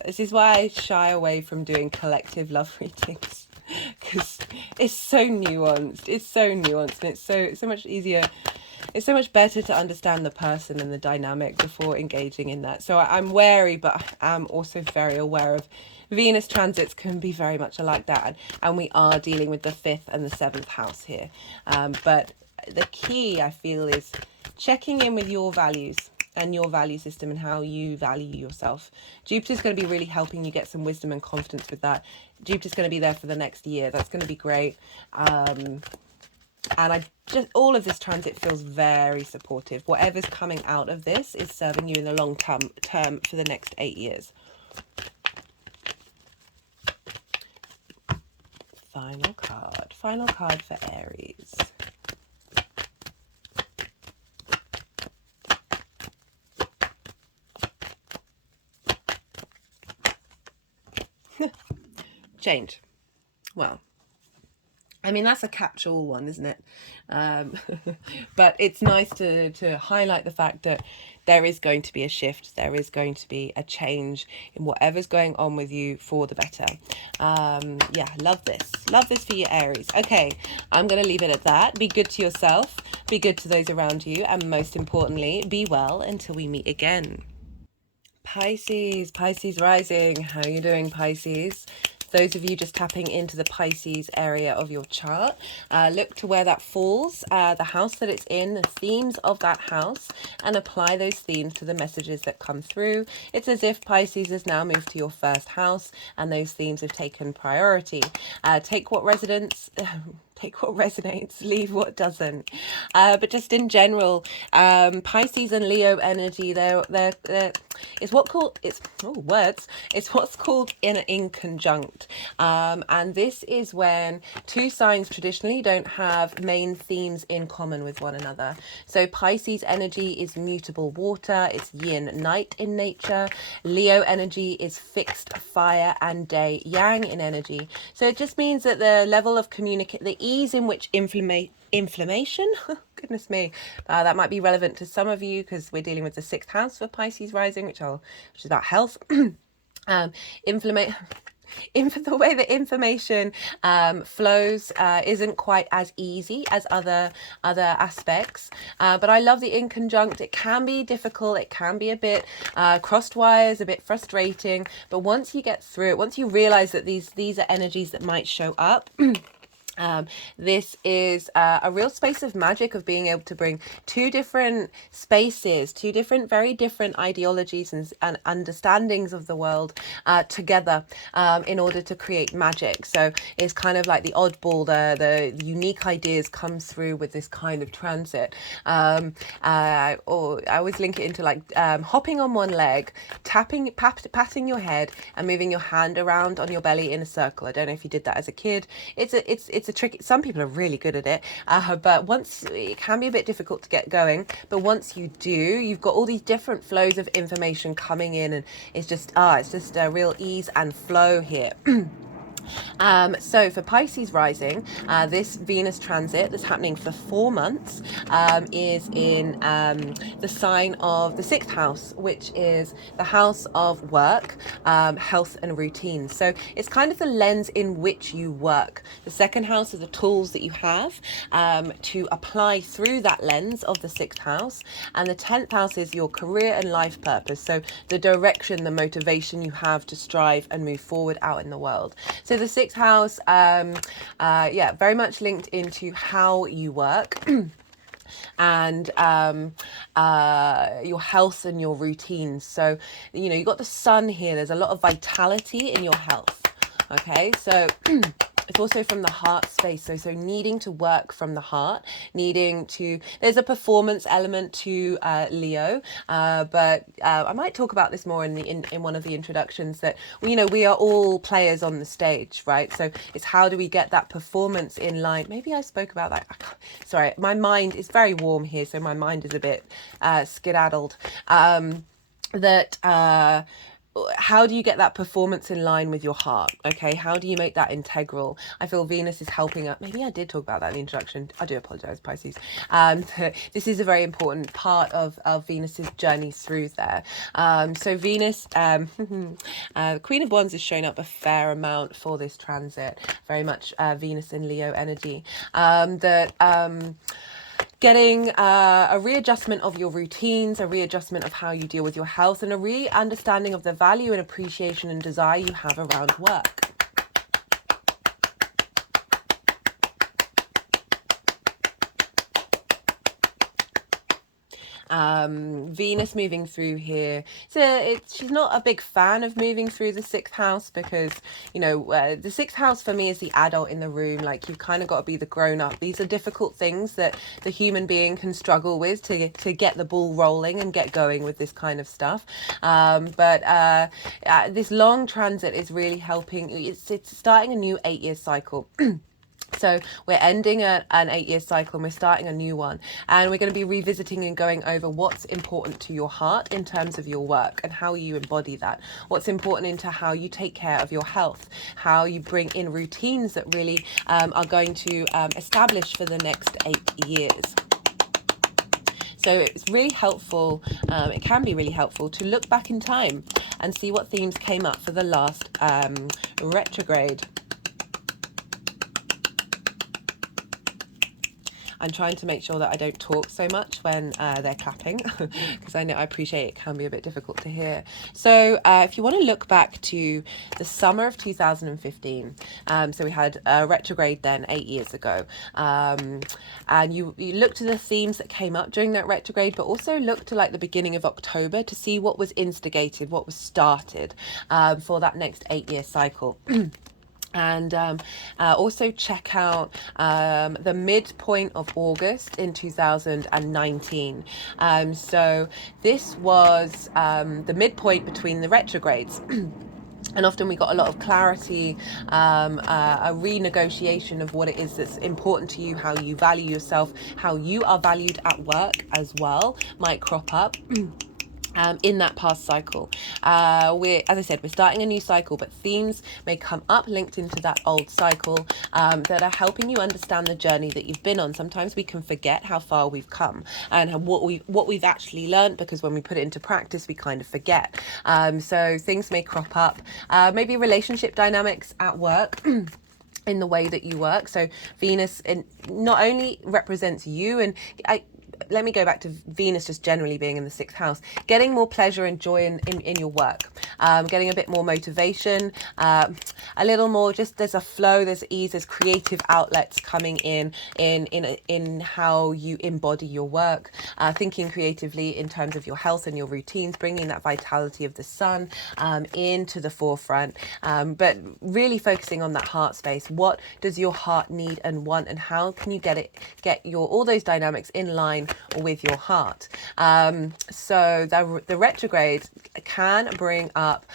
this is why I shy away from doing collective love readings, because it's so nuanced. It's so nuanced, and it's so much easier. It's so much better to understand the person and the dynamic before engaging in that. So I'm wary, but I'm also very aware of Venus transits can be very much like that. And we are dealing with the 5th and the 7th house here. But the key, I feel, is checking in with your values and your value system and how you value yourself. Jupiter's going to be really helping you get some wisdom and confidence with that. Jupiter's going to be there for the next year. That's going to be great. And all of this transit feels very supportive. Whatever's coming out of this is serving you in the long term for the next 8 years. Final card for Aries. Change. Well, I mean, that's a catch-all one, isn't it? But it's nice to highlight the fact that there is going to be a shift. There is going to be a change in whatever's going on with you for the better. Yeah, love this. Love this for you, Aries. Okay, I'm going to leave it at that. Be good to yourself. Be good to those around you. And most importantly, be well until we meet again. Pisces, Pisces rising. How are you doing, Pisces? Those of you just tapping into the Pisces area of your chart, look to where that falls, the house that it's in, the themes of that house, and apply those themes to the messages that come through. It's as if Pisces has now moved to your first house and those themes have taken priority. Take what resonates, leave what doesn't. But just in general, Pisces and Leo energy, it's what's called in conjunct. And this is when two signs traditionally don't have main themes in common with one another. So Pisces energy is mutable water, it's yin night in nature. Leo energy is fixed fire and day yang in energy. So it just means that the level of the ease in which inflammation goodness me, that might be relevant to some of you because we're dealing with the 6th house for Pisces rising, which is about health. The way that information flows isn't quite as easy as other aspects, but I love the in conjunct. It can be difficult, it can be a bit crossed wires, a bit frustrating, but once you get through it, once you realize that these are energies that might show up, this is a real space of magic of being able to bring two different spaces, two different, very different ideologies and understandings of the world together in order to create magic. So it's kind of like the oddball, the unique ideas comes through with this kind of transit. Or I always link it into like hopping on one leg, patting your head and moving your hand around on your belly in a circle. I don't know if you did that as a kid. It's a trick. Some people are really good at it, but it can be a bit difficult to get going. But once you do, you've got all these different flows of information coming in, and it's just a real ease and flow here. So for Pisces rising, this Venus transit that's happening for 4 months is in the sign of the 6th house, which is the house of work, health and routine. So it's kind of the lens in which you work. The 2nd house are the tools that you have to apply through that lens of the 6th house, and the 10th house is your career and life purpose. So the direction, the motivation you have to strive and move forward out in the world. So the 6th house, very much linked into how you work and your health and your routines. So, you got the sun here. There's a lot of vitality in your health. Okay, so it's also from the heart space, so needing to work from the heart, there's a performance element to Leo, but I might talk about this more in one of the introductions, that we are all players on the stage, right? So it's how do we get that performance in line. Maybe I spoke about that. Sorry, my mind is very warm here, so my mind is a bit skedaddled. How do you get that performance in line with your heart? Okay, how do you make that integral? I feel Venus is helping up. Maybe I did talk about that in the introduction. I do apologize, Pisces. This is a very important part of Venus's journey through there. So Venus, the Queen of Wands is showing up a fair amount for this transit. Very much Venus and Leo energy. Getting a readjustment of your routines, a readjustment of how you deal with your health, and a re-understanding of the value and appreciation and desire you have around work. Venus moving through here. She's not a big fan of moving through the 6th house because, the 6th house for me is the adult in the room. Like, you've kind of got to be the grown up. These are difficult things that the human being can struggle with to get the ball rolling and get going with this kind of stuff. But this long transit is really helping. It's starting a new 8-year cycle. So we're ending an 8-year cycle and we're starting a new one. And we're going to be revisiting and going over what's important to your heart in terms of your work and how you embody that. What's important into how you take care of your health, how you bring in routines that really are going to establish for the next 8 years. So it's really helpful, it can be really helpful to look back in time and see what themes came up for the last retrograde. I'm trying to make sure that I don't talk so much when they're clapping, because I appreciate it can be a bit difficult to hear. So if you want to look back to the summer of 2015, so we had a retrograde then 8 years ago, and you looked at the themes that came up during that retrograde, but also look to like the beginning of October to see what was instigated, what was started for that next 8-year cycle. And also check out the midpoint of August in 2019. So this was the midpoint between the retrogrades. And often we got a lot of clarity, a renegotiation of what it is that's important to you, how you value yourself, how you are valued at work as well might crop up. In that past cycle. As I said, we're starting a new cycle, but themes may come up linked into that old cycle that are helping you understand the journey that you've been on. Sometimes we can forget how far we've come and what we've actually learned, because when we put it into practice, we kind of forget. So things may crop up, maybe relationship dynamics at work. In the way that you work. So Venus not only represents you, and let me go back to Venus just generally being in the 6th house, getting more pleasure and joy in your work, getting a bit more motivation, a little more, just there's a flow, there's ease, there's creative outlets coming in how you embody your work, thinking creatively in terms of your health and your routines, bringing that vitality of the sun into the forefront, but really focusing on that heart space. What does your heart need and want, and how can you get all those dynamics in line with your heart? So the retrograde can bring up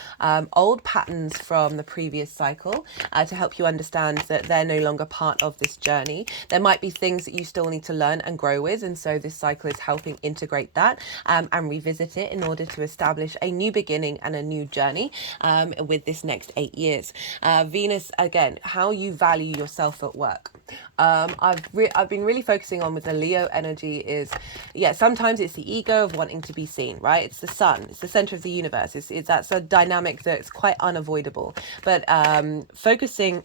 old patterns from the previous cycle to help you understand that they're no longer part of this journey. There might be things that you still need to learn and grow with, and so this cycle is helping integrate that and revisit it in order to establish a new beginning and a new journey with this next 8 years. Venus, again, how you value yourself at work. I've been really focusing on with the Leo energy is, sometimes it's the ego of wanting to be seen, right? It's the sun, it's the center of the universe. That's a dynamic that's quite unavoidable. But focusing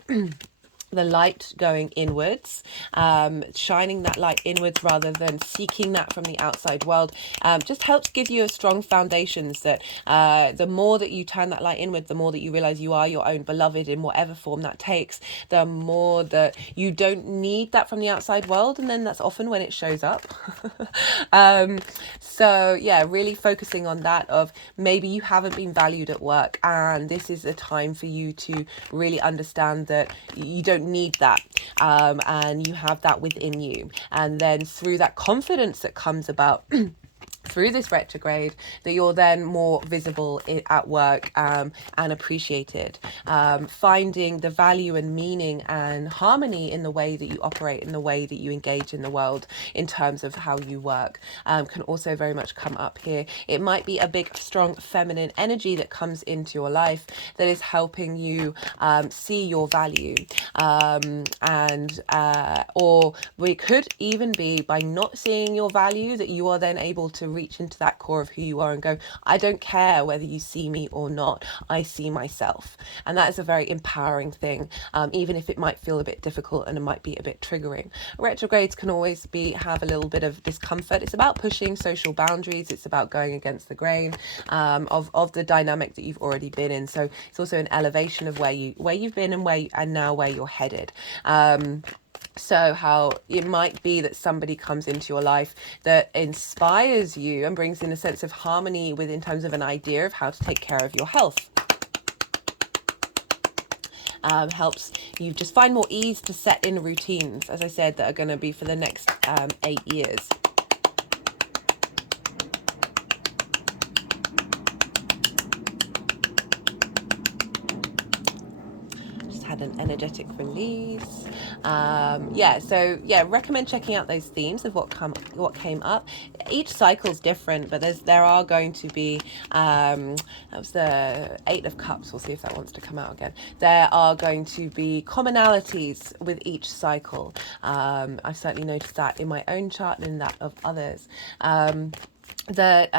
the light going inwards, shining that light inwards rather than seeking that from the outside world, just helps give you a strong foundations that the more that you turn that light inward, the more that you realize you are your own beloved in whatever form that takes, the more that you don't need that from the outside world, and then that's often when it shows up. So yeah, really focusing on that of maybe you haven't been valued at work, and this is a time for you to really understand that you don't need that, and you have that within you, and then through that confidence that comes about through this retrograde, that you're then more visible at work and appreciated, finding the value and meaning and harmony in the way that you operate, in the way that you engage in the world in terms of how you work, can also very much come up here. It might be a big strong feminine energy that comes into your life that is helping you see your value, or it could even be by not seeing your value that you are then able to reach into that core of who you are and go, I don't care whether you see me or not, I see myself. And that is a very empowering thing, even if it might feel a bit difficult and it might be a bit triggering. Retrogrades can always have a little bit of discomfort. It's about pushing social boundaries, it's about going against the grain of the dynamic that you've already been in. So it's also an elevation of where you've been and now where you're headed. So how it might be that somebody comes into your life that inspires you and brings in a sense of harmony in terms of an idea of how to take care of your health. Helps you just find more ease to set in routines, as I said, that are going to be for the next 8 years. had an energetic release. Yeah, so yeah, recommend checking out those themes of what came up. Each cycle's different, but there are going to be that was the Eight of Cups. We'll see if that wants to come out again. There are going to be commonalities with each cycle. I've certainly noticed that in my own chart and in that of others. But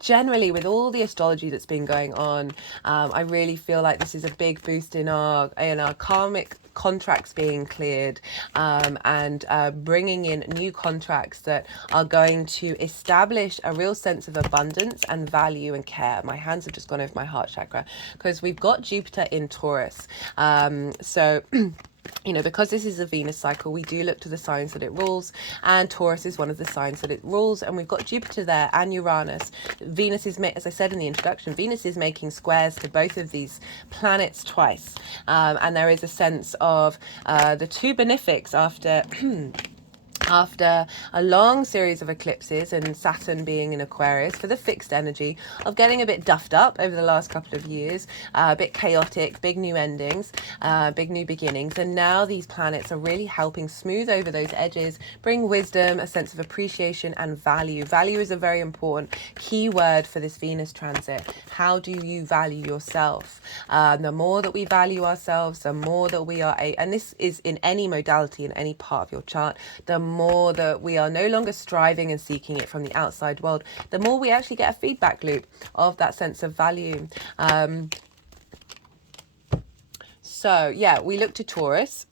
generally, with all the astrology that's been going on, I really feel like this is a big boost in our karmic contracts being cleared, and bringing in new contracts that are going to establish a real sense of abundance and value and care. My hands have just gone over my heart chakra because we've got Jupiter in Taurus. So you know, because this is a Venus cycle, we do look to the signs that it rules, and Taurus is one of the signs that it rules, and we've got Jupiter there and Uranus. Venus is, as I said in the introduction, Venus is making squares to both of these planets twice, and there is a sense of the two benefics after a long series of eclipses and Saturn being in Aquarius for the fixed energy of getting a bit duffed up over the last couple of years, a bit chaotic, big new endings, big new beginnings. And now these planets are really helping smooth over those edges, bring wisdom, a sense of appreciation and value. Value is a very important key word for this Venus transit. How do you value yourself? The more that we value ourselves, the more that we are, and this is in any modality, in any part of your chart, the more that we are no longer striving and seeking it from the outside world, the more we actually get a feedback loop of that sense of value. So yeah, we look to Taurus.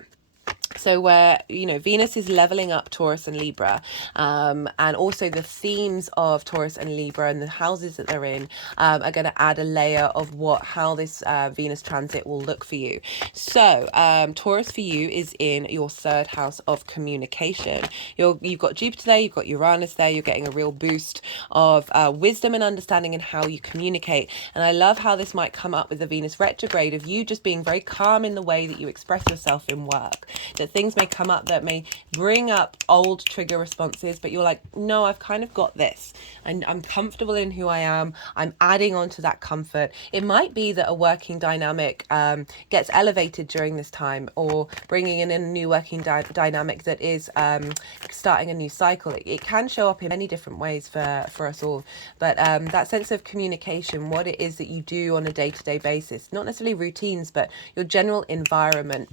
So where, you know, Venus is leveling up Taurus and Libra, and also the themes of Taurus and Libra and the houses that they're in are going to add a layer of how this Venus transit will look for you. So Taurus for you is in your third house of communication. You've got Jupiter there, you've got Uranus there, you're getting a real boost of wisdom and understanding in how you communicate. And I love how this might come up with the Venus retrograde of you just being very calm in the way that you express yourself in work. That things may come up that may bring up old trigger responses, but you're like, no, I've kind of got this. I'm comfortable in who I am. I'm adding on to that comfort. It might be that a working dynamic gets elevated during this time, or bringing in a new working dynamic that is starting a new cycle. It can show up in many different ways for us all. But that sense of communication, what it is that you do on a day-to-day basis, not necessarily routines, but your general environment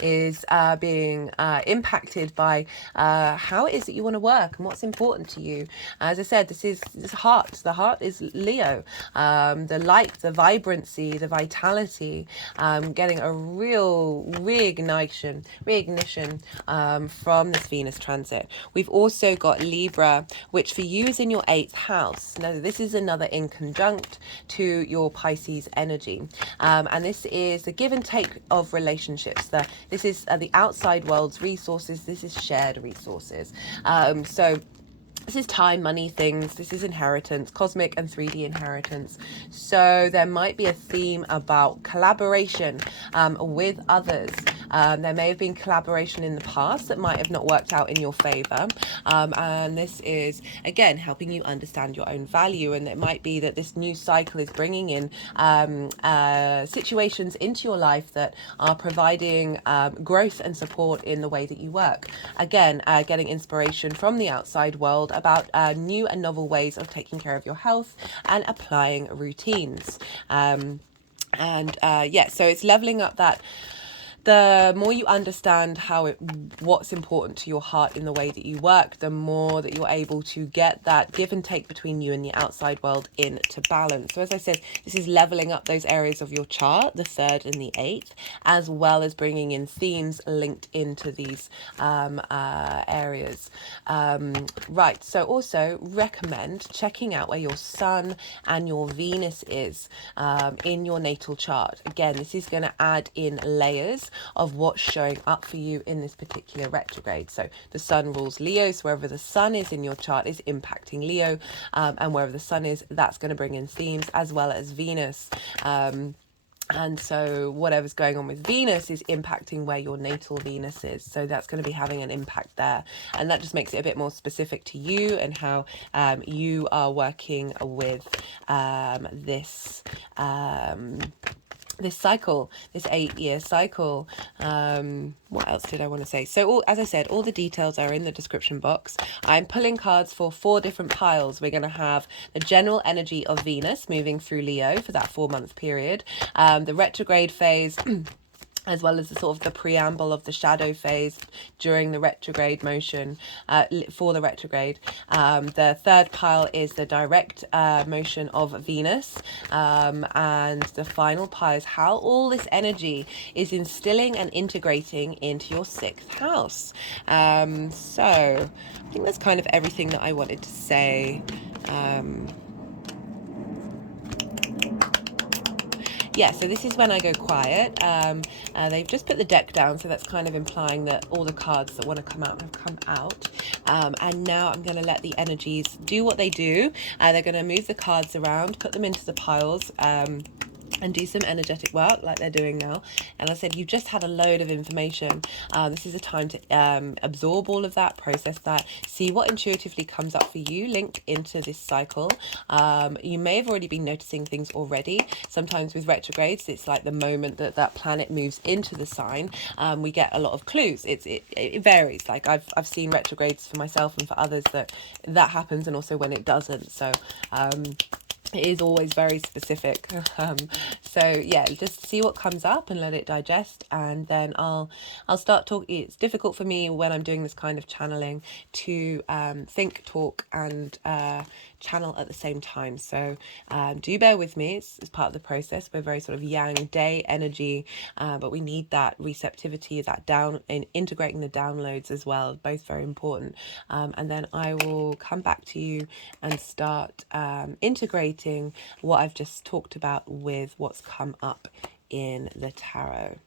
is being impacted by how it is that you want to work and what's important to you. As I said, this heart. The heart is Leo. The light, the vibrancy, the vitality, getting a real reignition from this Venus transit. We've also got Libra, which for you is in your 8th house. Now, this is another in conjunct to your Pisces energy. And this is the give and take of relationships. This is the outside world's resources. This is shared resources. So this is time, money, things. This is inheritance, cosmic and 3D inheritance. So there might be a theme about collaboration with others. There may have been collaboration in the past that might have not worked out in your favor. And this is, again, helping you understand your own value. And it might be that this new cycle is bringing in situations into your life that are providing growth and support in the way that you work. Again, getting inspiration from the outside world about new and novel ways of taking care of your health and applying routines. So it's leveling up that. The more you understand what's important to your heart in the way that you work, the more that you're able to get that give and take between you and the outside world into balance. So as I said, this is leveling up those areas of your chart, the 3rd and the 8th, as well as bringing in themes linked into these areas. Right, so also recommend checking out where your Sun and your Venus is in your natal chart. Again, this is going to add in layers of what's showing up for you in this particular retrograde. So the Sun rules Leo, so wherever the Sun is in your chart is impacting Leo, and wherever the Sun is, that's going to bring in themes, as well as Venus. And so whatever's going on with Venus is impacting where your natal Venus is. So that's going to be having an impact there. And that just makes it a bit more specific to you and how you are working with this this cycle, this 8-year cycle. What else did I want to say? So as I said, all the details are in the description box. I'm pulling cards for 4 different piles. We're going to have the general energy of Venus moving through Leo for that 4-month period, the retrograde phase, as well as the sort of the preamble of the shadow phase during the retrograde motion, for the retrograde. The third pile is the direct motion of Venus, and the final pile is how all this energy is instilling and integrating into your 6th house. So I think that's kind of everything that I wanted to say. Yeah, so this is when I go quiet. They've just put the deck down, so that's kind of implying that all the cards that want to come out have come out. And now I'm going to let the energies do what they do. They're going to move the cards around, put them into the piles, and do some energetic work like they're doing now. And I said, you've just had a load of information. This is a time to absorb all of that, process that, see what intuitively comes up for you linked into this cycle. You may have already been noticing things already. Sometimes with retrogrades, it's like the moment that that planet moves into the sign, we get a lot of clues. It varies. Like I've seen retrogrades for myself and for others that happens, and also when it doesn't. So it is always very specific. So yeah, just see what comes up and let it digest, and then I'll start talking. It's difficult for me when I'm doing this kind of channeling to think, talk, and channel at the same time. So do bear with me. It's part of the process. We're very sort of yang day energy, but we need that receptivity, that down in integrating the downloads as well, both very important. And then I will come back to you and start integrating what I've just talked about with what's come up in the tarot.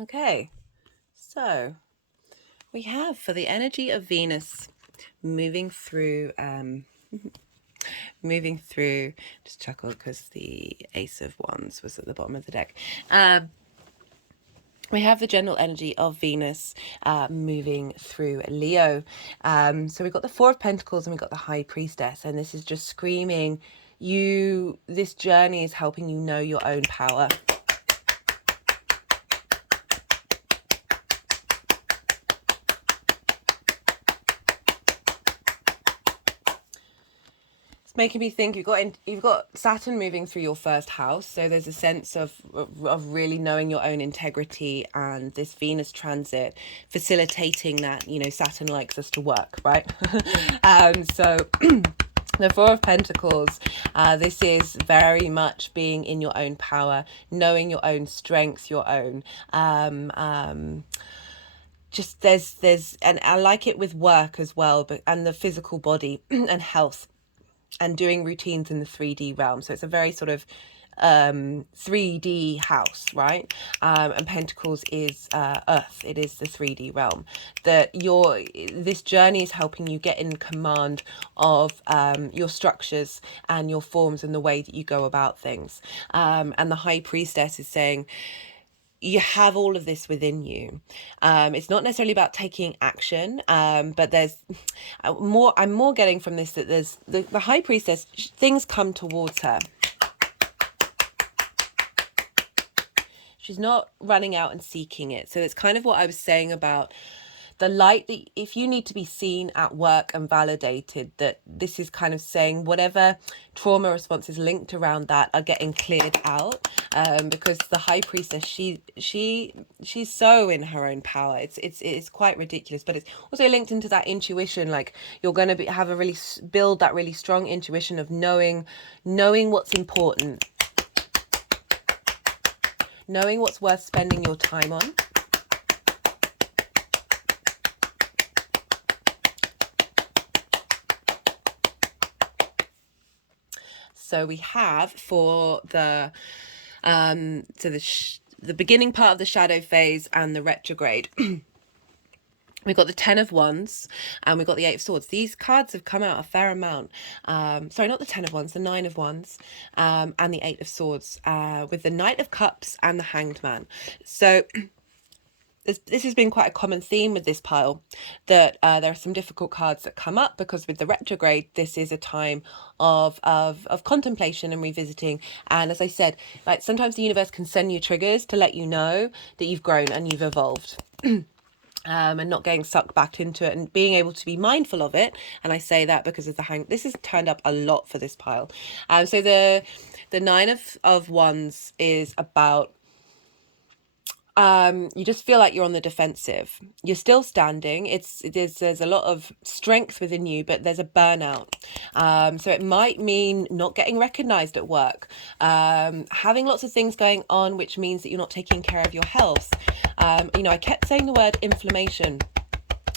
Okay, so we have for the energy of Venus moving through, just chuckle because the Ace of Wands was at the bottom of the deck. We have the general energy of Venus moving through Leo. So we've got the Four of Pentacles and we've got the High Priestess, and this is just screaming, this journey is helping you know your own power. It's making me think you've got Saturn moving through your first house, so there's a sense of really knowing your own integrity, and this Venus transit facilitating that. You know, Saturn likes us to work, right? So the Four of Pentacles, this is very much being in your own power, knowing your own strength, your own just there's and I like it with work as well, but and the physical body and health, and doing routines in the 3D realm. So it's a very sort of 3D house, right? And Pentacles is Earth. It is the 3D realm. That this journey is helping you get in command of your structures and your forms and the way that you go about things. And the High Priestess is saying, you have all of this within you. It's not necessarily about taking action, but there's more. I'm more getting from this that there's the High Priestess, things come towards her. She's not running out and seeking it. So it's kind of what I was saying about the light, that if you need to be seen at work and validated, that this is kind of saying whatever trauma responses linked around that are getting cleared out, because the High Priestess, she's so in her own power. It's quite ridiculous, but it's also linked into that intuition. Like, you're going to build that really strong intuition of knowing what's important, knowing what's worth spending your time on. So we have for the the beginning part of the shadow phase and the retrograde. We've got the 10 of Wands and we've got the 8 of Swords. These cards have come out a fair amount. Sorry, not the 10 of Wands, the 9 of Wands and the 8 of Swords, with the Knight of Cups and the Hanged Man. So this has been quite a common theme with this pile, that there are some difficult cards that come up because with the retrograde, this is a time of contemplation and revisiting. And as I said, like, sometimes the universe can send you triggers to let you know that you've grown and you've evolved. And not getting sucked back into it and being able to be mindful of it. And I say that because of the this has turned up a lot for this pile. So the 9 of Wands is about, you just feel like you're on the defensive. You're still standing. There's a lot of strength within you, but there's a burnout. So it might mean not getting recognized at work, having lots of things going on, which means that you're not taking care of your health. You know, I kept saying the word inflammation.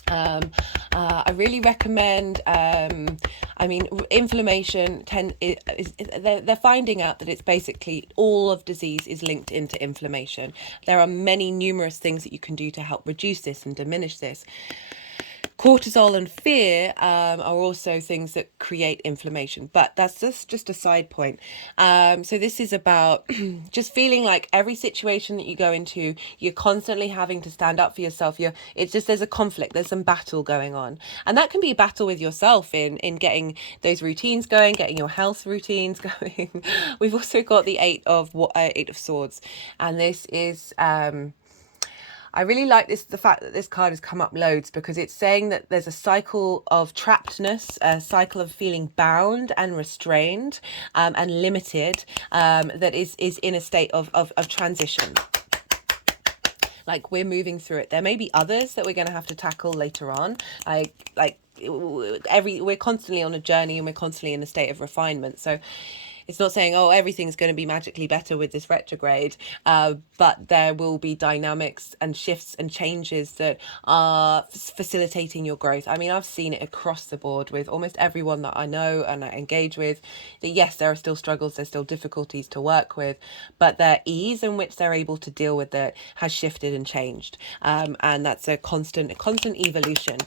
I really recommend, I mean, inflammation, they're finding out that it's basically all of disease is linked into inflammation. There are numerous things that you can do to help reduce this and diminish this. Cortisol and fear are also things that create inflammation, but that's just a side point. So this is about just feeling like every situation that you go into, you're constantly having to stand up for yourself. There's a conflict, there's some battle going on, and that can be a battle with yourself in getting those routines going, getting your health routines going. We've also got the 8 of Swords, and this is I really like the fact that this card has come up loads, because it's saying that there's a cycle of trappedness, a cycle of feeling bound and restrained and limited, that is in a state of transition. Like, we're moving through it. There may be others that we're going to have to tackle later on. We're constantly on a journey and we're constantly in a state of refinement. So it's not saying, oh, everything's going to be magically better with this retrograde, but there will be dynamics and shifts and changes that are facilitating your growth. I mean, I've seen it across the board with almost everyone that I know and I engage with, that yes, there are still struggles, there's still difficulties to work with, but their ease in which they're able to deal with it has shifted and changed. And that's a constant evolution.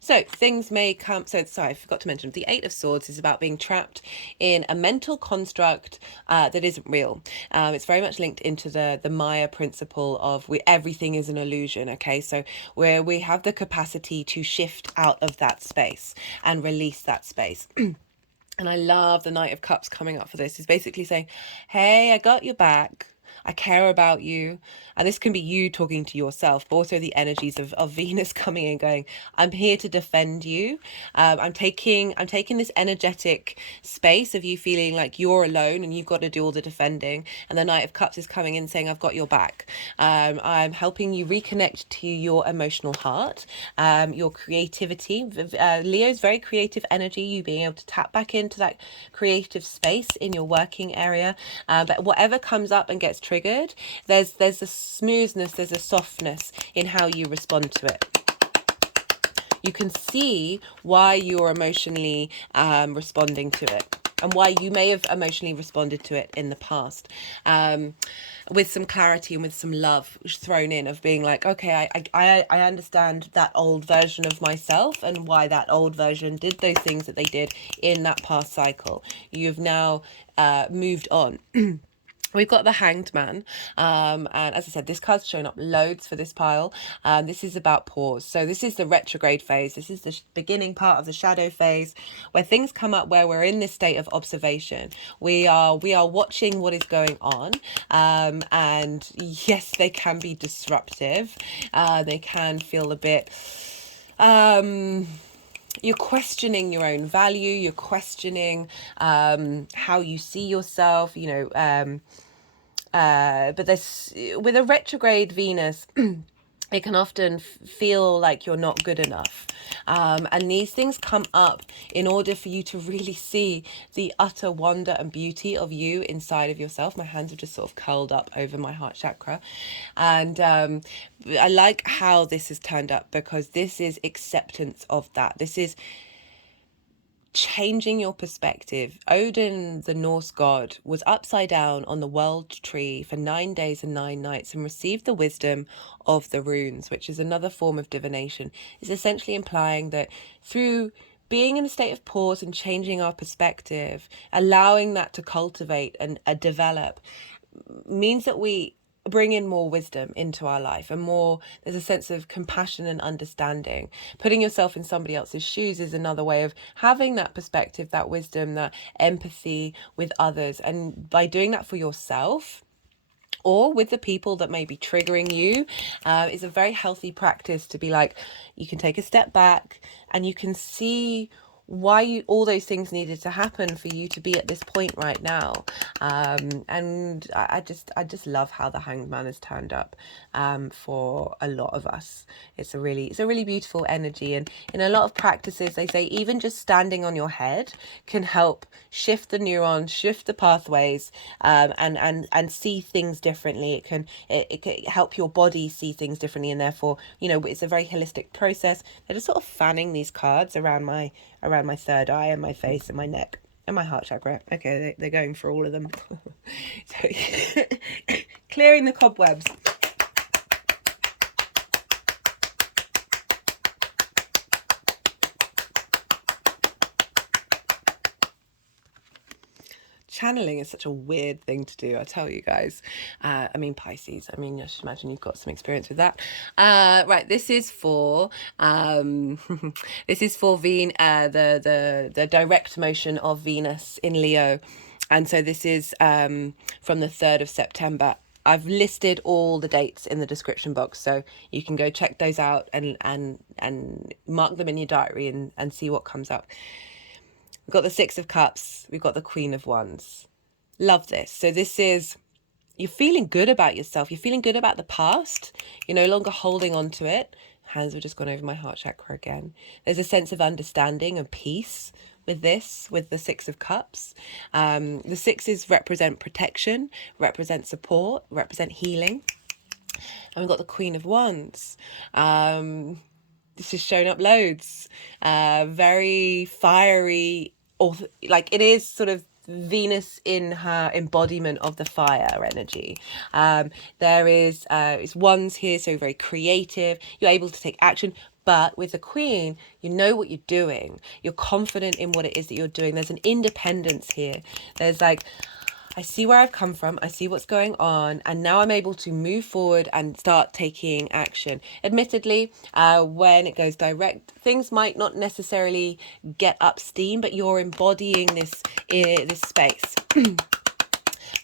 So things may come. So sorry, I forgot to mention the Eight of Swords is about being trapped in a mental construct that isn't real. It's very much linked into the Maya principle of everything is an illusion. Okay, so where we have the capacity to shift out of that space and release that space. And I love the Knight of Cups coming up for this. Is basically saying, hey, I got your back. I care about you. And this can be you talking to yourself, but also the energies of Venus coming in going, I'm here to defend you. I'm taking this energetic space of you feeling like you're alone and you've got to do all the defending. And the Knight of Cups is coming in saying, I've got your back. I'm helping you reconnect to your emotional heart, your creativity. Leo's very creative energy, you being able to tap back into that creative space in your working area. But whatever comes up and gets triggered, there's a smoothness, there's a softness in how you respond to it. You can see why you're emotionally responding to it and why you may have emotionally responded to it in the past, with some clarity and with some love thrown in of being like, okay, I understand that old version of myself and why that old version did those things that they did in that past cycle. You've now moved on. We've got the Hanged Man, and as I said, this card's shown up loads for this pile. This is about pause. So this is the retrograde phase. This is the beginning part of the shadow phase, where things come up, where we're in this state of observation. We are watching what is going on, and yes, they can be disruptive. They can feel a bit. You're questioning your own value. You're questioning how you see yourself. But this, with a retrograde Venus, it can often feel like you're not good enough. And these things come up in order for you to really see the utter wonder and beauty of you inside of yourself. My hands have just sort of curled up over my heart chakra. And I like how this has turned up, because this is acceptance of that. This is changing your perspective. Odin, the Norse god, was upside down on the world tree for 9 days and 9 nights and received the wisdom of the runes, which is another form of divination. It's essentially implying that through being in a state of pause and changing our perspective, allowing that to cultivate and develop, means that we bring in more wisdom into our life, and more, there's a sense of compassion and understanding. Putting yourself in somebody else's shoes is another way of having that perspective, that wisdom, that empathy with others. And by doing that for yourself or with the people that may be triggering you, is a very healthy practice to be like, you can take a step back and you can see why all those things needed to happen for you to be at this point right now. And I just love how the Hanged Man has turned up for a lot of us. It's a really beautiful energy, and in a lot of practices they say even just standing on your head can help shift the neurons, shift the pathways, and see things differently. It can help your body see things differently, and therefore, it's a very holistic process. They're just sort of fanning these cards around my third eye and my face and my neck and my heart chakra. Okay, they're going for all of them. So clearing the cobwebs. Channeling is such a weird thing to do, I tell you guys. Pisces. I just imagine you've got some experience with that. Right, this is for this is for the direct motion of Venus in Leo, and so this is from the 3rd of September. I've listed all the dates in the description box, so you can go check those out and mark them in your diary and see what comes up. We've got the 6 of Cups. We've got the Queen of Wands. Love this. So this is, you're feeling good about yourself. You're feeling good about the past. You're no longer holding on to it. Hands have just gone over my heart chakra again. There's a sense of understanding and peace with this, with the Six of Cups. The sixes represent protection, represent support, represent healing. And we've got the Queen of Wands. This is showing up loads. Very fiery, or like it is sort of Venus in her embodiment of the fire energy. There is it's wands here, so very creative. You're able to take action. But with the Queen, you know what you're doing. You're confident in what it is that you're doing. There's an independence here. There's like, I see where I've come from, I see what's going on, and now I'm able to move forward and start taking action. Admittedly, when it goes direct, things might not necessarily get up steam, but you're embodying this space.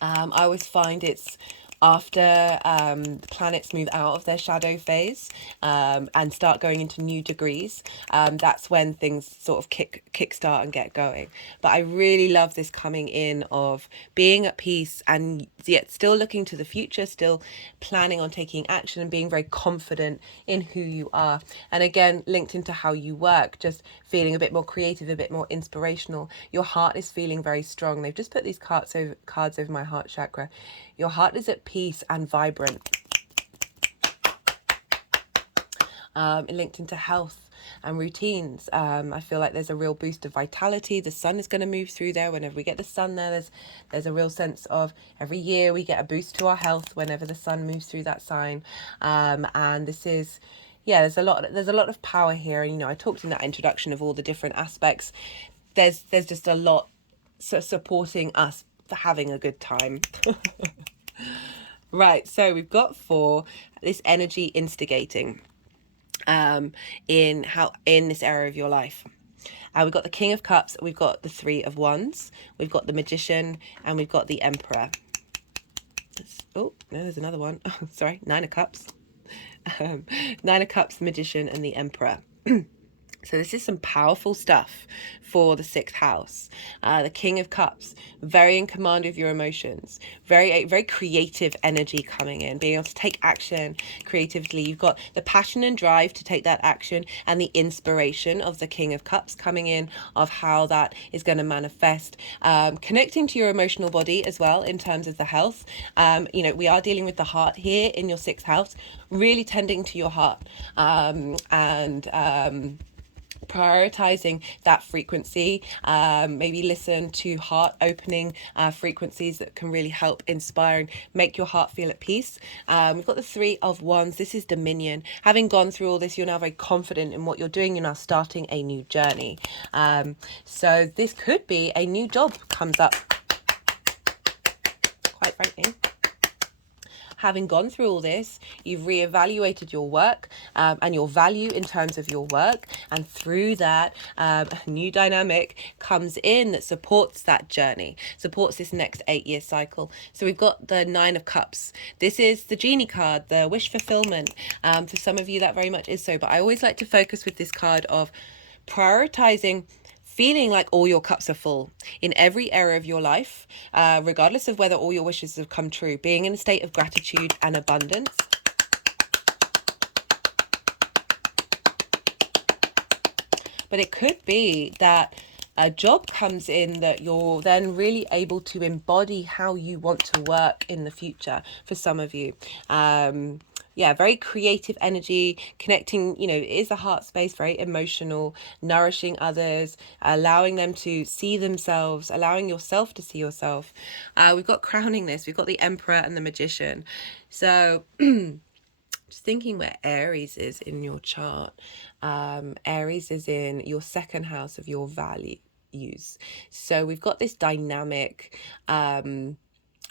I always find it's after the planets move out of their shadow phase and start going into new degrees, that's when things sort of kickstart and get going. But I really love this coming in of being at peace and yet still looking to the future, still planning on taking action and being very confident in who you are. And again, linked into how you work, just feeling a bit more creative, a bit more inspirational. Your heart is feeling very strong. They've just put these cards over my heart chakra. Your heart is at peace and vibrant. Linked into health and routines. I feel like there's a real boost of vitality. The sun is going to move through there. Whenever we get the sun there, there's a real sense of every year we get a boost to our health whenever the sun moves through that sign. And this is, yeah, there's a lot of power here. And, you know, I talked in that introduction of all the different aspects. There's just a lot supporting us for having a good time. Right, so we've got this energy instigating in this area of your life. We've got the King of Cups, we've got the Three of Wands, we've got the Magician, and we've got the Emperor. Oh, no, there's another one. Oh, sorry, Nine of Cups. Nine of Cups, the Magician, and the Emperor. So this is some powerful stuff for the sixth house. The King of Cups, very in command of your emotions, very creative energy coming in, being able to take action creatively. You've got the passion and drive to take that action and the inspiration of the King of Cups coming in of how that is going to manifest. Connecting to your emotional body as well in terms of the health. You know, we are dealing with the heart here in your sixth house, really tending to your heart and prioritizing that frequency. Maybe listen to heart opening frequencies that can really help inspire and make your heart feel at peace. We've got the Three of Wands. This is dominion. Having gone through all this, you're now very confident in what you're doing. You're now starting a new journey. So this could be a new job comes up, quite frankly. Having gone through all this, you've reevaluated your work and your value in terms of your work. And through that, a new dynamic comes in that supports that journey, supports this next 8-year cycle. So we've got the Nine of Cups. This is the genie card, the wish fulfillment. For some of you, that very much is so. But I always like to focus with this card of prioritizing feeling like all your cups are full in every area of your life, regardless of whether all your wishes have come true, being in a state of gratitude and abundance. But it could be that a job comes in that you're then really able to embody how you want to work in the future for some of you. Yeah, very creative energy, connecting, you know, it is a heart space, very emotional, nourishing others, allowing them to see themselves, allowing yourself to see yourself. We've got crowning this, we've got the Emperor and the Magician. So just thinking where Aries is in your chart. Aries is in your second house of your values. So we've got this dynamic,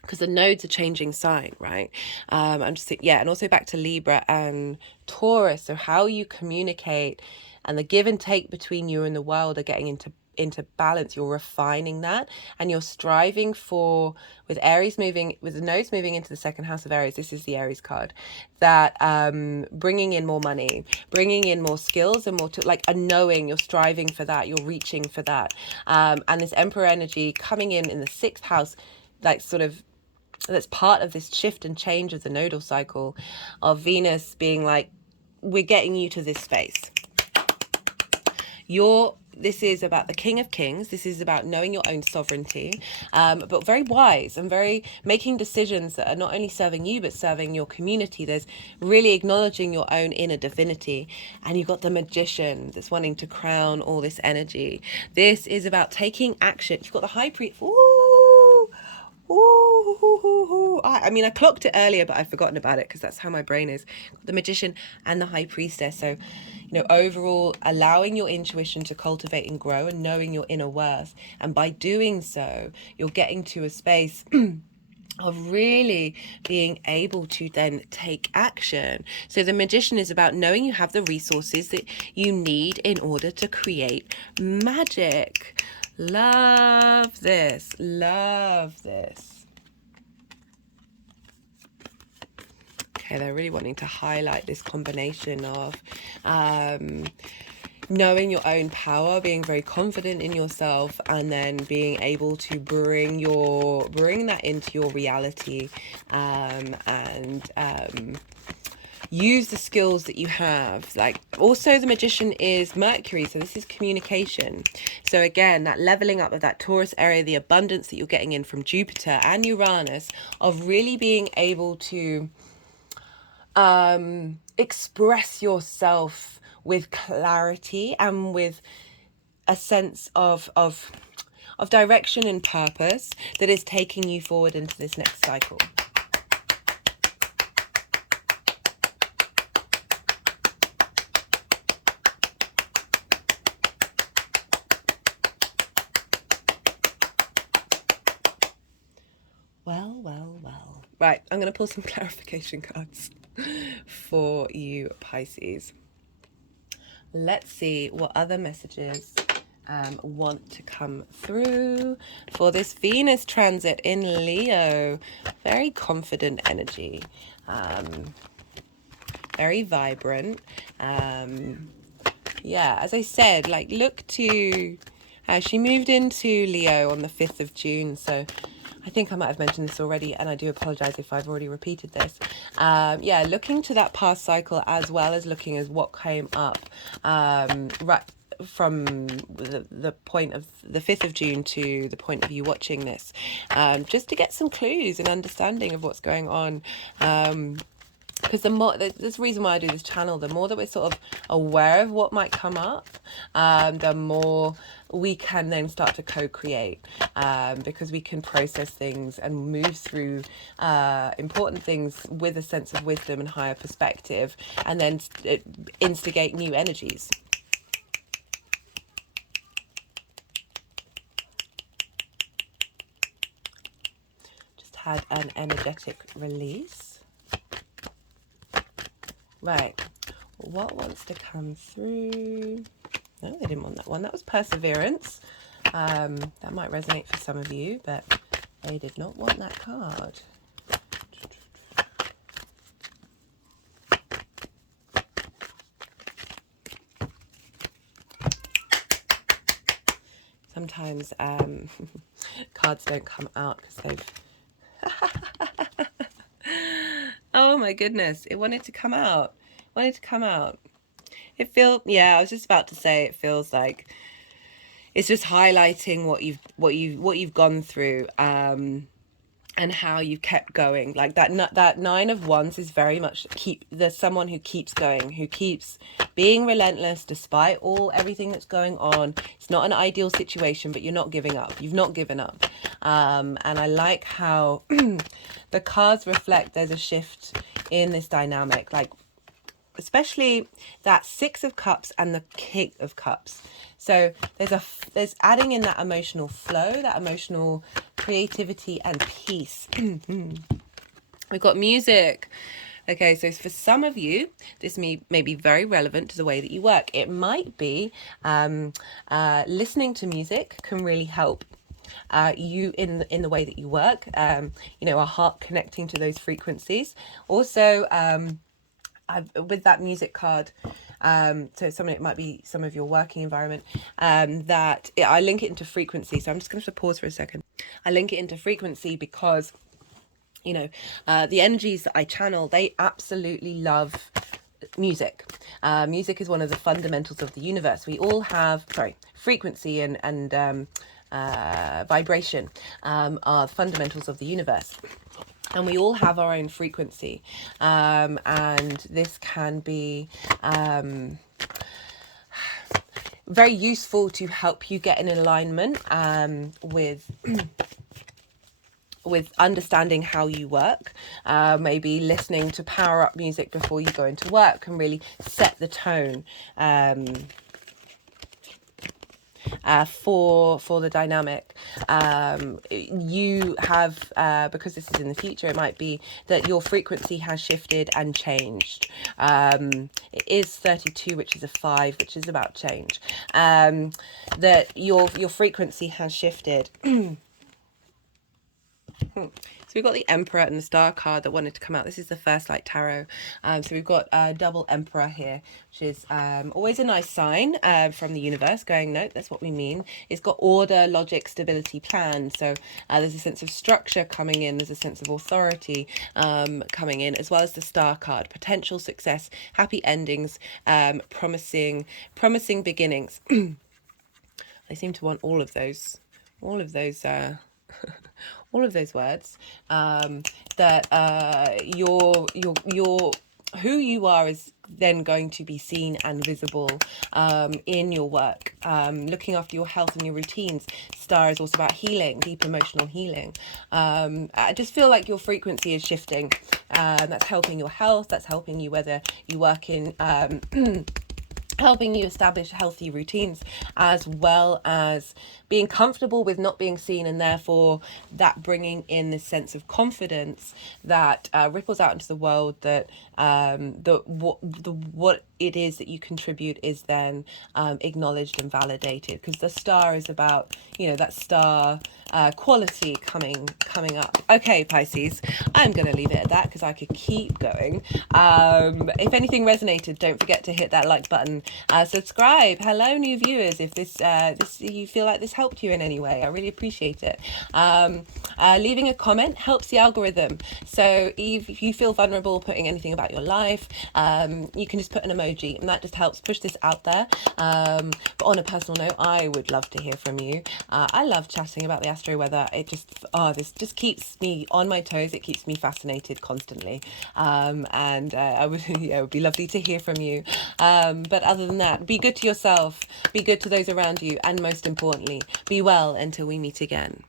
because the nodes are changing sign, right? I'm just thinking, yeah, and also back to Libra and Taurus. So how you communicate and the give and take between you and the world are getting into balance. You're refining that, and you're striving for, with Aries moving, with the nodes moving into the second house of Aries. This is the Aries card, that bringing in more money, bringing in more skills and more like a knowing. You're striving for that. You're reaching for that, and this Emperor energy coming in the sixth house, like sort of. That's part of this shift and change of the nodal cycle of Venus being like we're getting you to this space. This is about the King of Kings. This is about knowing your own sovereignty, but very wise and very making decisions that are not only serving you, but serving your community. There's really acknowledging your own inner divinity. And you've got the Magician that's wanting to crown all this energy. This is about taking action. You've got the High Priest. Ooh, ooh. I mean, I clocked it earlier, but I've forgotten about it because that's how my brain is. The Magician and the High Priestess. So, you know, overall, allowing your intuition to cultivate and grow and knowing your inner worth. And by doing so, you're getting to a space of really being able to then take action. So the Magician is about knowing you have the resources that you need in order to create magic. Love this. Love this. Okay, they're really wanting to highlight this combination of knowing your own power, being very confident in yourself, and then being able to bring that into your reality, and use the skills that you have. Like, also the Magician is Mercury, so this is communication. So again, that leveling up of that Taurus area, the abundance that you're getting in from Jupiter and Uranus, of really being able to express yourself with clarity and with a sense of direction and purpose that is taking you forward into this next cycle. Well. Right, I'm going to pull some clarification cards for you, Pisces. Let's see what other messages want to come through for this Venus transit in Leo. Very confident energy, very vibrant. Yeah, as I said, like, look to she moved into Leo on the 5th of June, so I think I might have mentioned this already, and I do apologize if I've already repeated this. Yeah, looking to that past cycle, as well as looking at what came up right from the point of the 5th of June to the point of you watching this, just to get some clues and understanding of what's going on. Because the more, there's a reason why I do this channel, the more that we're sort of aware of what might come up, the more we can then start to co-create, because we can process things and move through important things with a sense of wisdom and higher perspective, and then instigate new energies. Just had an energetic release. Right, what wants to come through? No, they didn't want that one. That was perseverance. That might resonate for some of you, but they did not want that card. Sometimes cards don't come out because they've... Oh my goodness, it wanted to come out. It feels, yeah, I was just about to say, it feels like it's just highlighting what you've gone through, and how you've kept going. Like that 9 of Wands is very much there's someone who keeps going, who keeps being relentless despite everything that's going on. It's not an ideal situation, but you're not giving up. You've not given up. And I like how the cards reflect there's a shift in this dynamic, like especially that 6 of Cups and the King of Cups. So there's adding in that emotional flow, that emotional creativity and peace. We've got music. Okay, so for some of you, this may be very relevant to the way that you work. It might be listening to music can really help you in the way that you work. Our heart connecting to those frequencies. Also, with that music card, so it might be some of your working environment, that I link it into frequency. So I'm just going to pause for a second. I link it into frequency because the energies that I channel, they absolutely love music. Music is one of the fundamentals of the universe. We all have, frequency and vibration are fundamentals of the universe. And we all have our own frequency. And this can be very useful to help you get in alignment with understanding how you work. Maybe listening to power up music before you go into work can really set the tone for the dynamic. You have, because this is in the future, it might be that your frequency has shifted and changed. It is 32, which is a 5, which is about change. That your frequency has shifted. So we've got the Emperor and the Star card that wanted to come out. This is the first light tarot. So we've got a double Emperor here, which is always a nice sign from the universe going, no, that's what we mean. It's got order, logic, stability, plan. So there's a sense of structure coming in. There's a sense of authority coming in, as well as the Star card. Potential success, happy endings, promising beginnings. They seem to want all of those all of those words, that your who you are is then going to be seen and visible in your work. Looking after your health and your routines. Star is also about healing, deep emotional healing. I just feel like your frequency is shifting. That's helping your health. That's helping you whether you work in helping you establish healthy routines, as well as being comfortable with not being seen, and therefore that bringing in this sense of confidence that ripples out into the world, that what it is that you contribute is then acknowledged and validated, because the star is about, you know, that star quality coming up. Okay, Pisces, I'm going to leave it at that because I could keep going. If anything resonated, don't forget to hit that like button, subscribe. Hello, new viewers. If this you feel like this helped you in any way, I really appreciate it. Leaving a comment helps the algorithm. So if you feel vulnerable putting anything about your life, you can just put an emoji, and that just helps push this out there. But on a personal note, I would love to hear from you. I love chatting about the astro weather. It just this just keeps me on my toes. It keeps me fascinated constantly. And I would it would be lovely to hear from you. But other than that, be good to yourself, be good to those around you, and most importantly, be well until we meet again.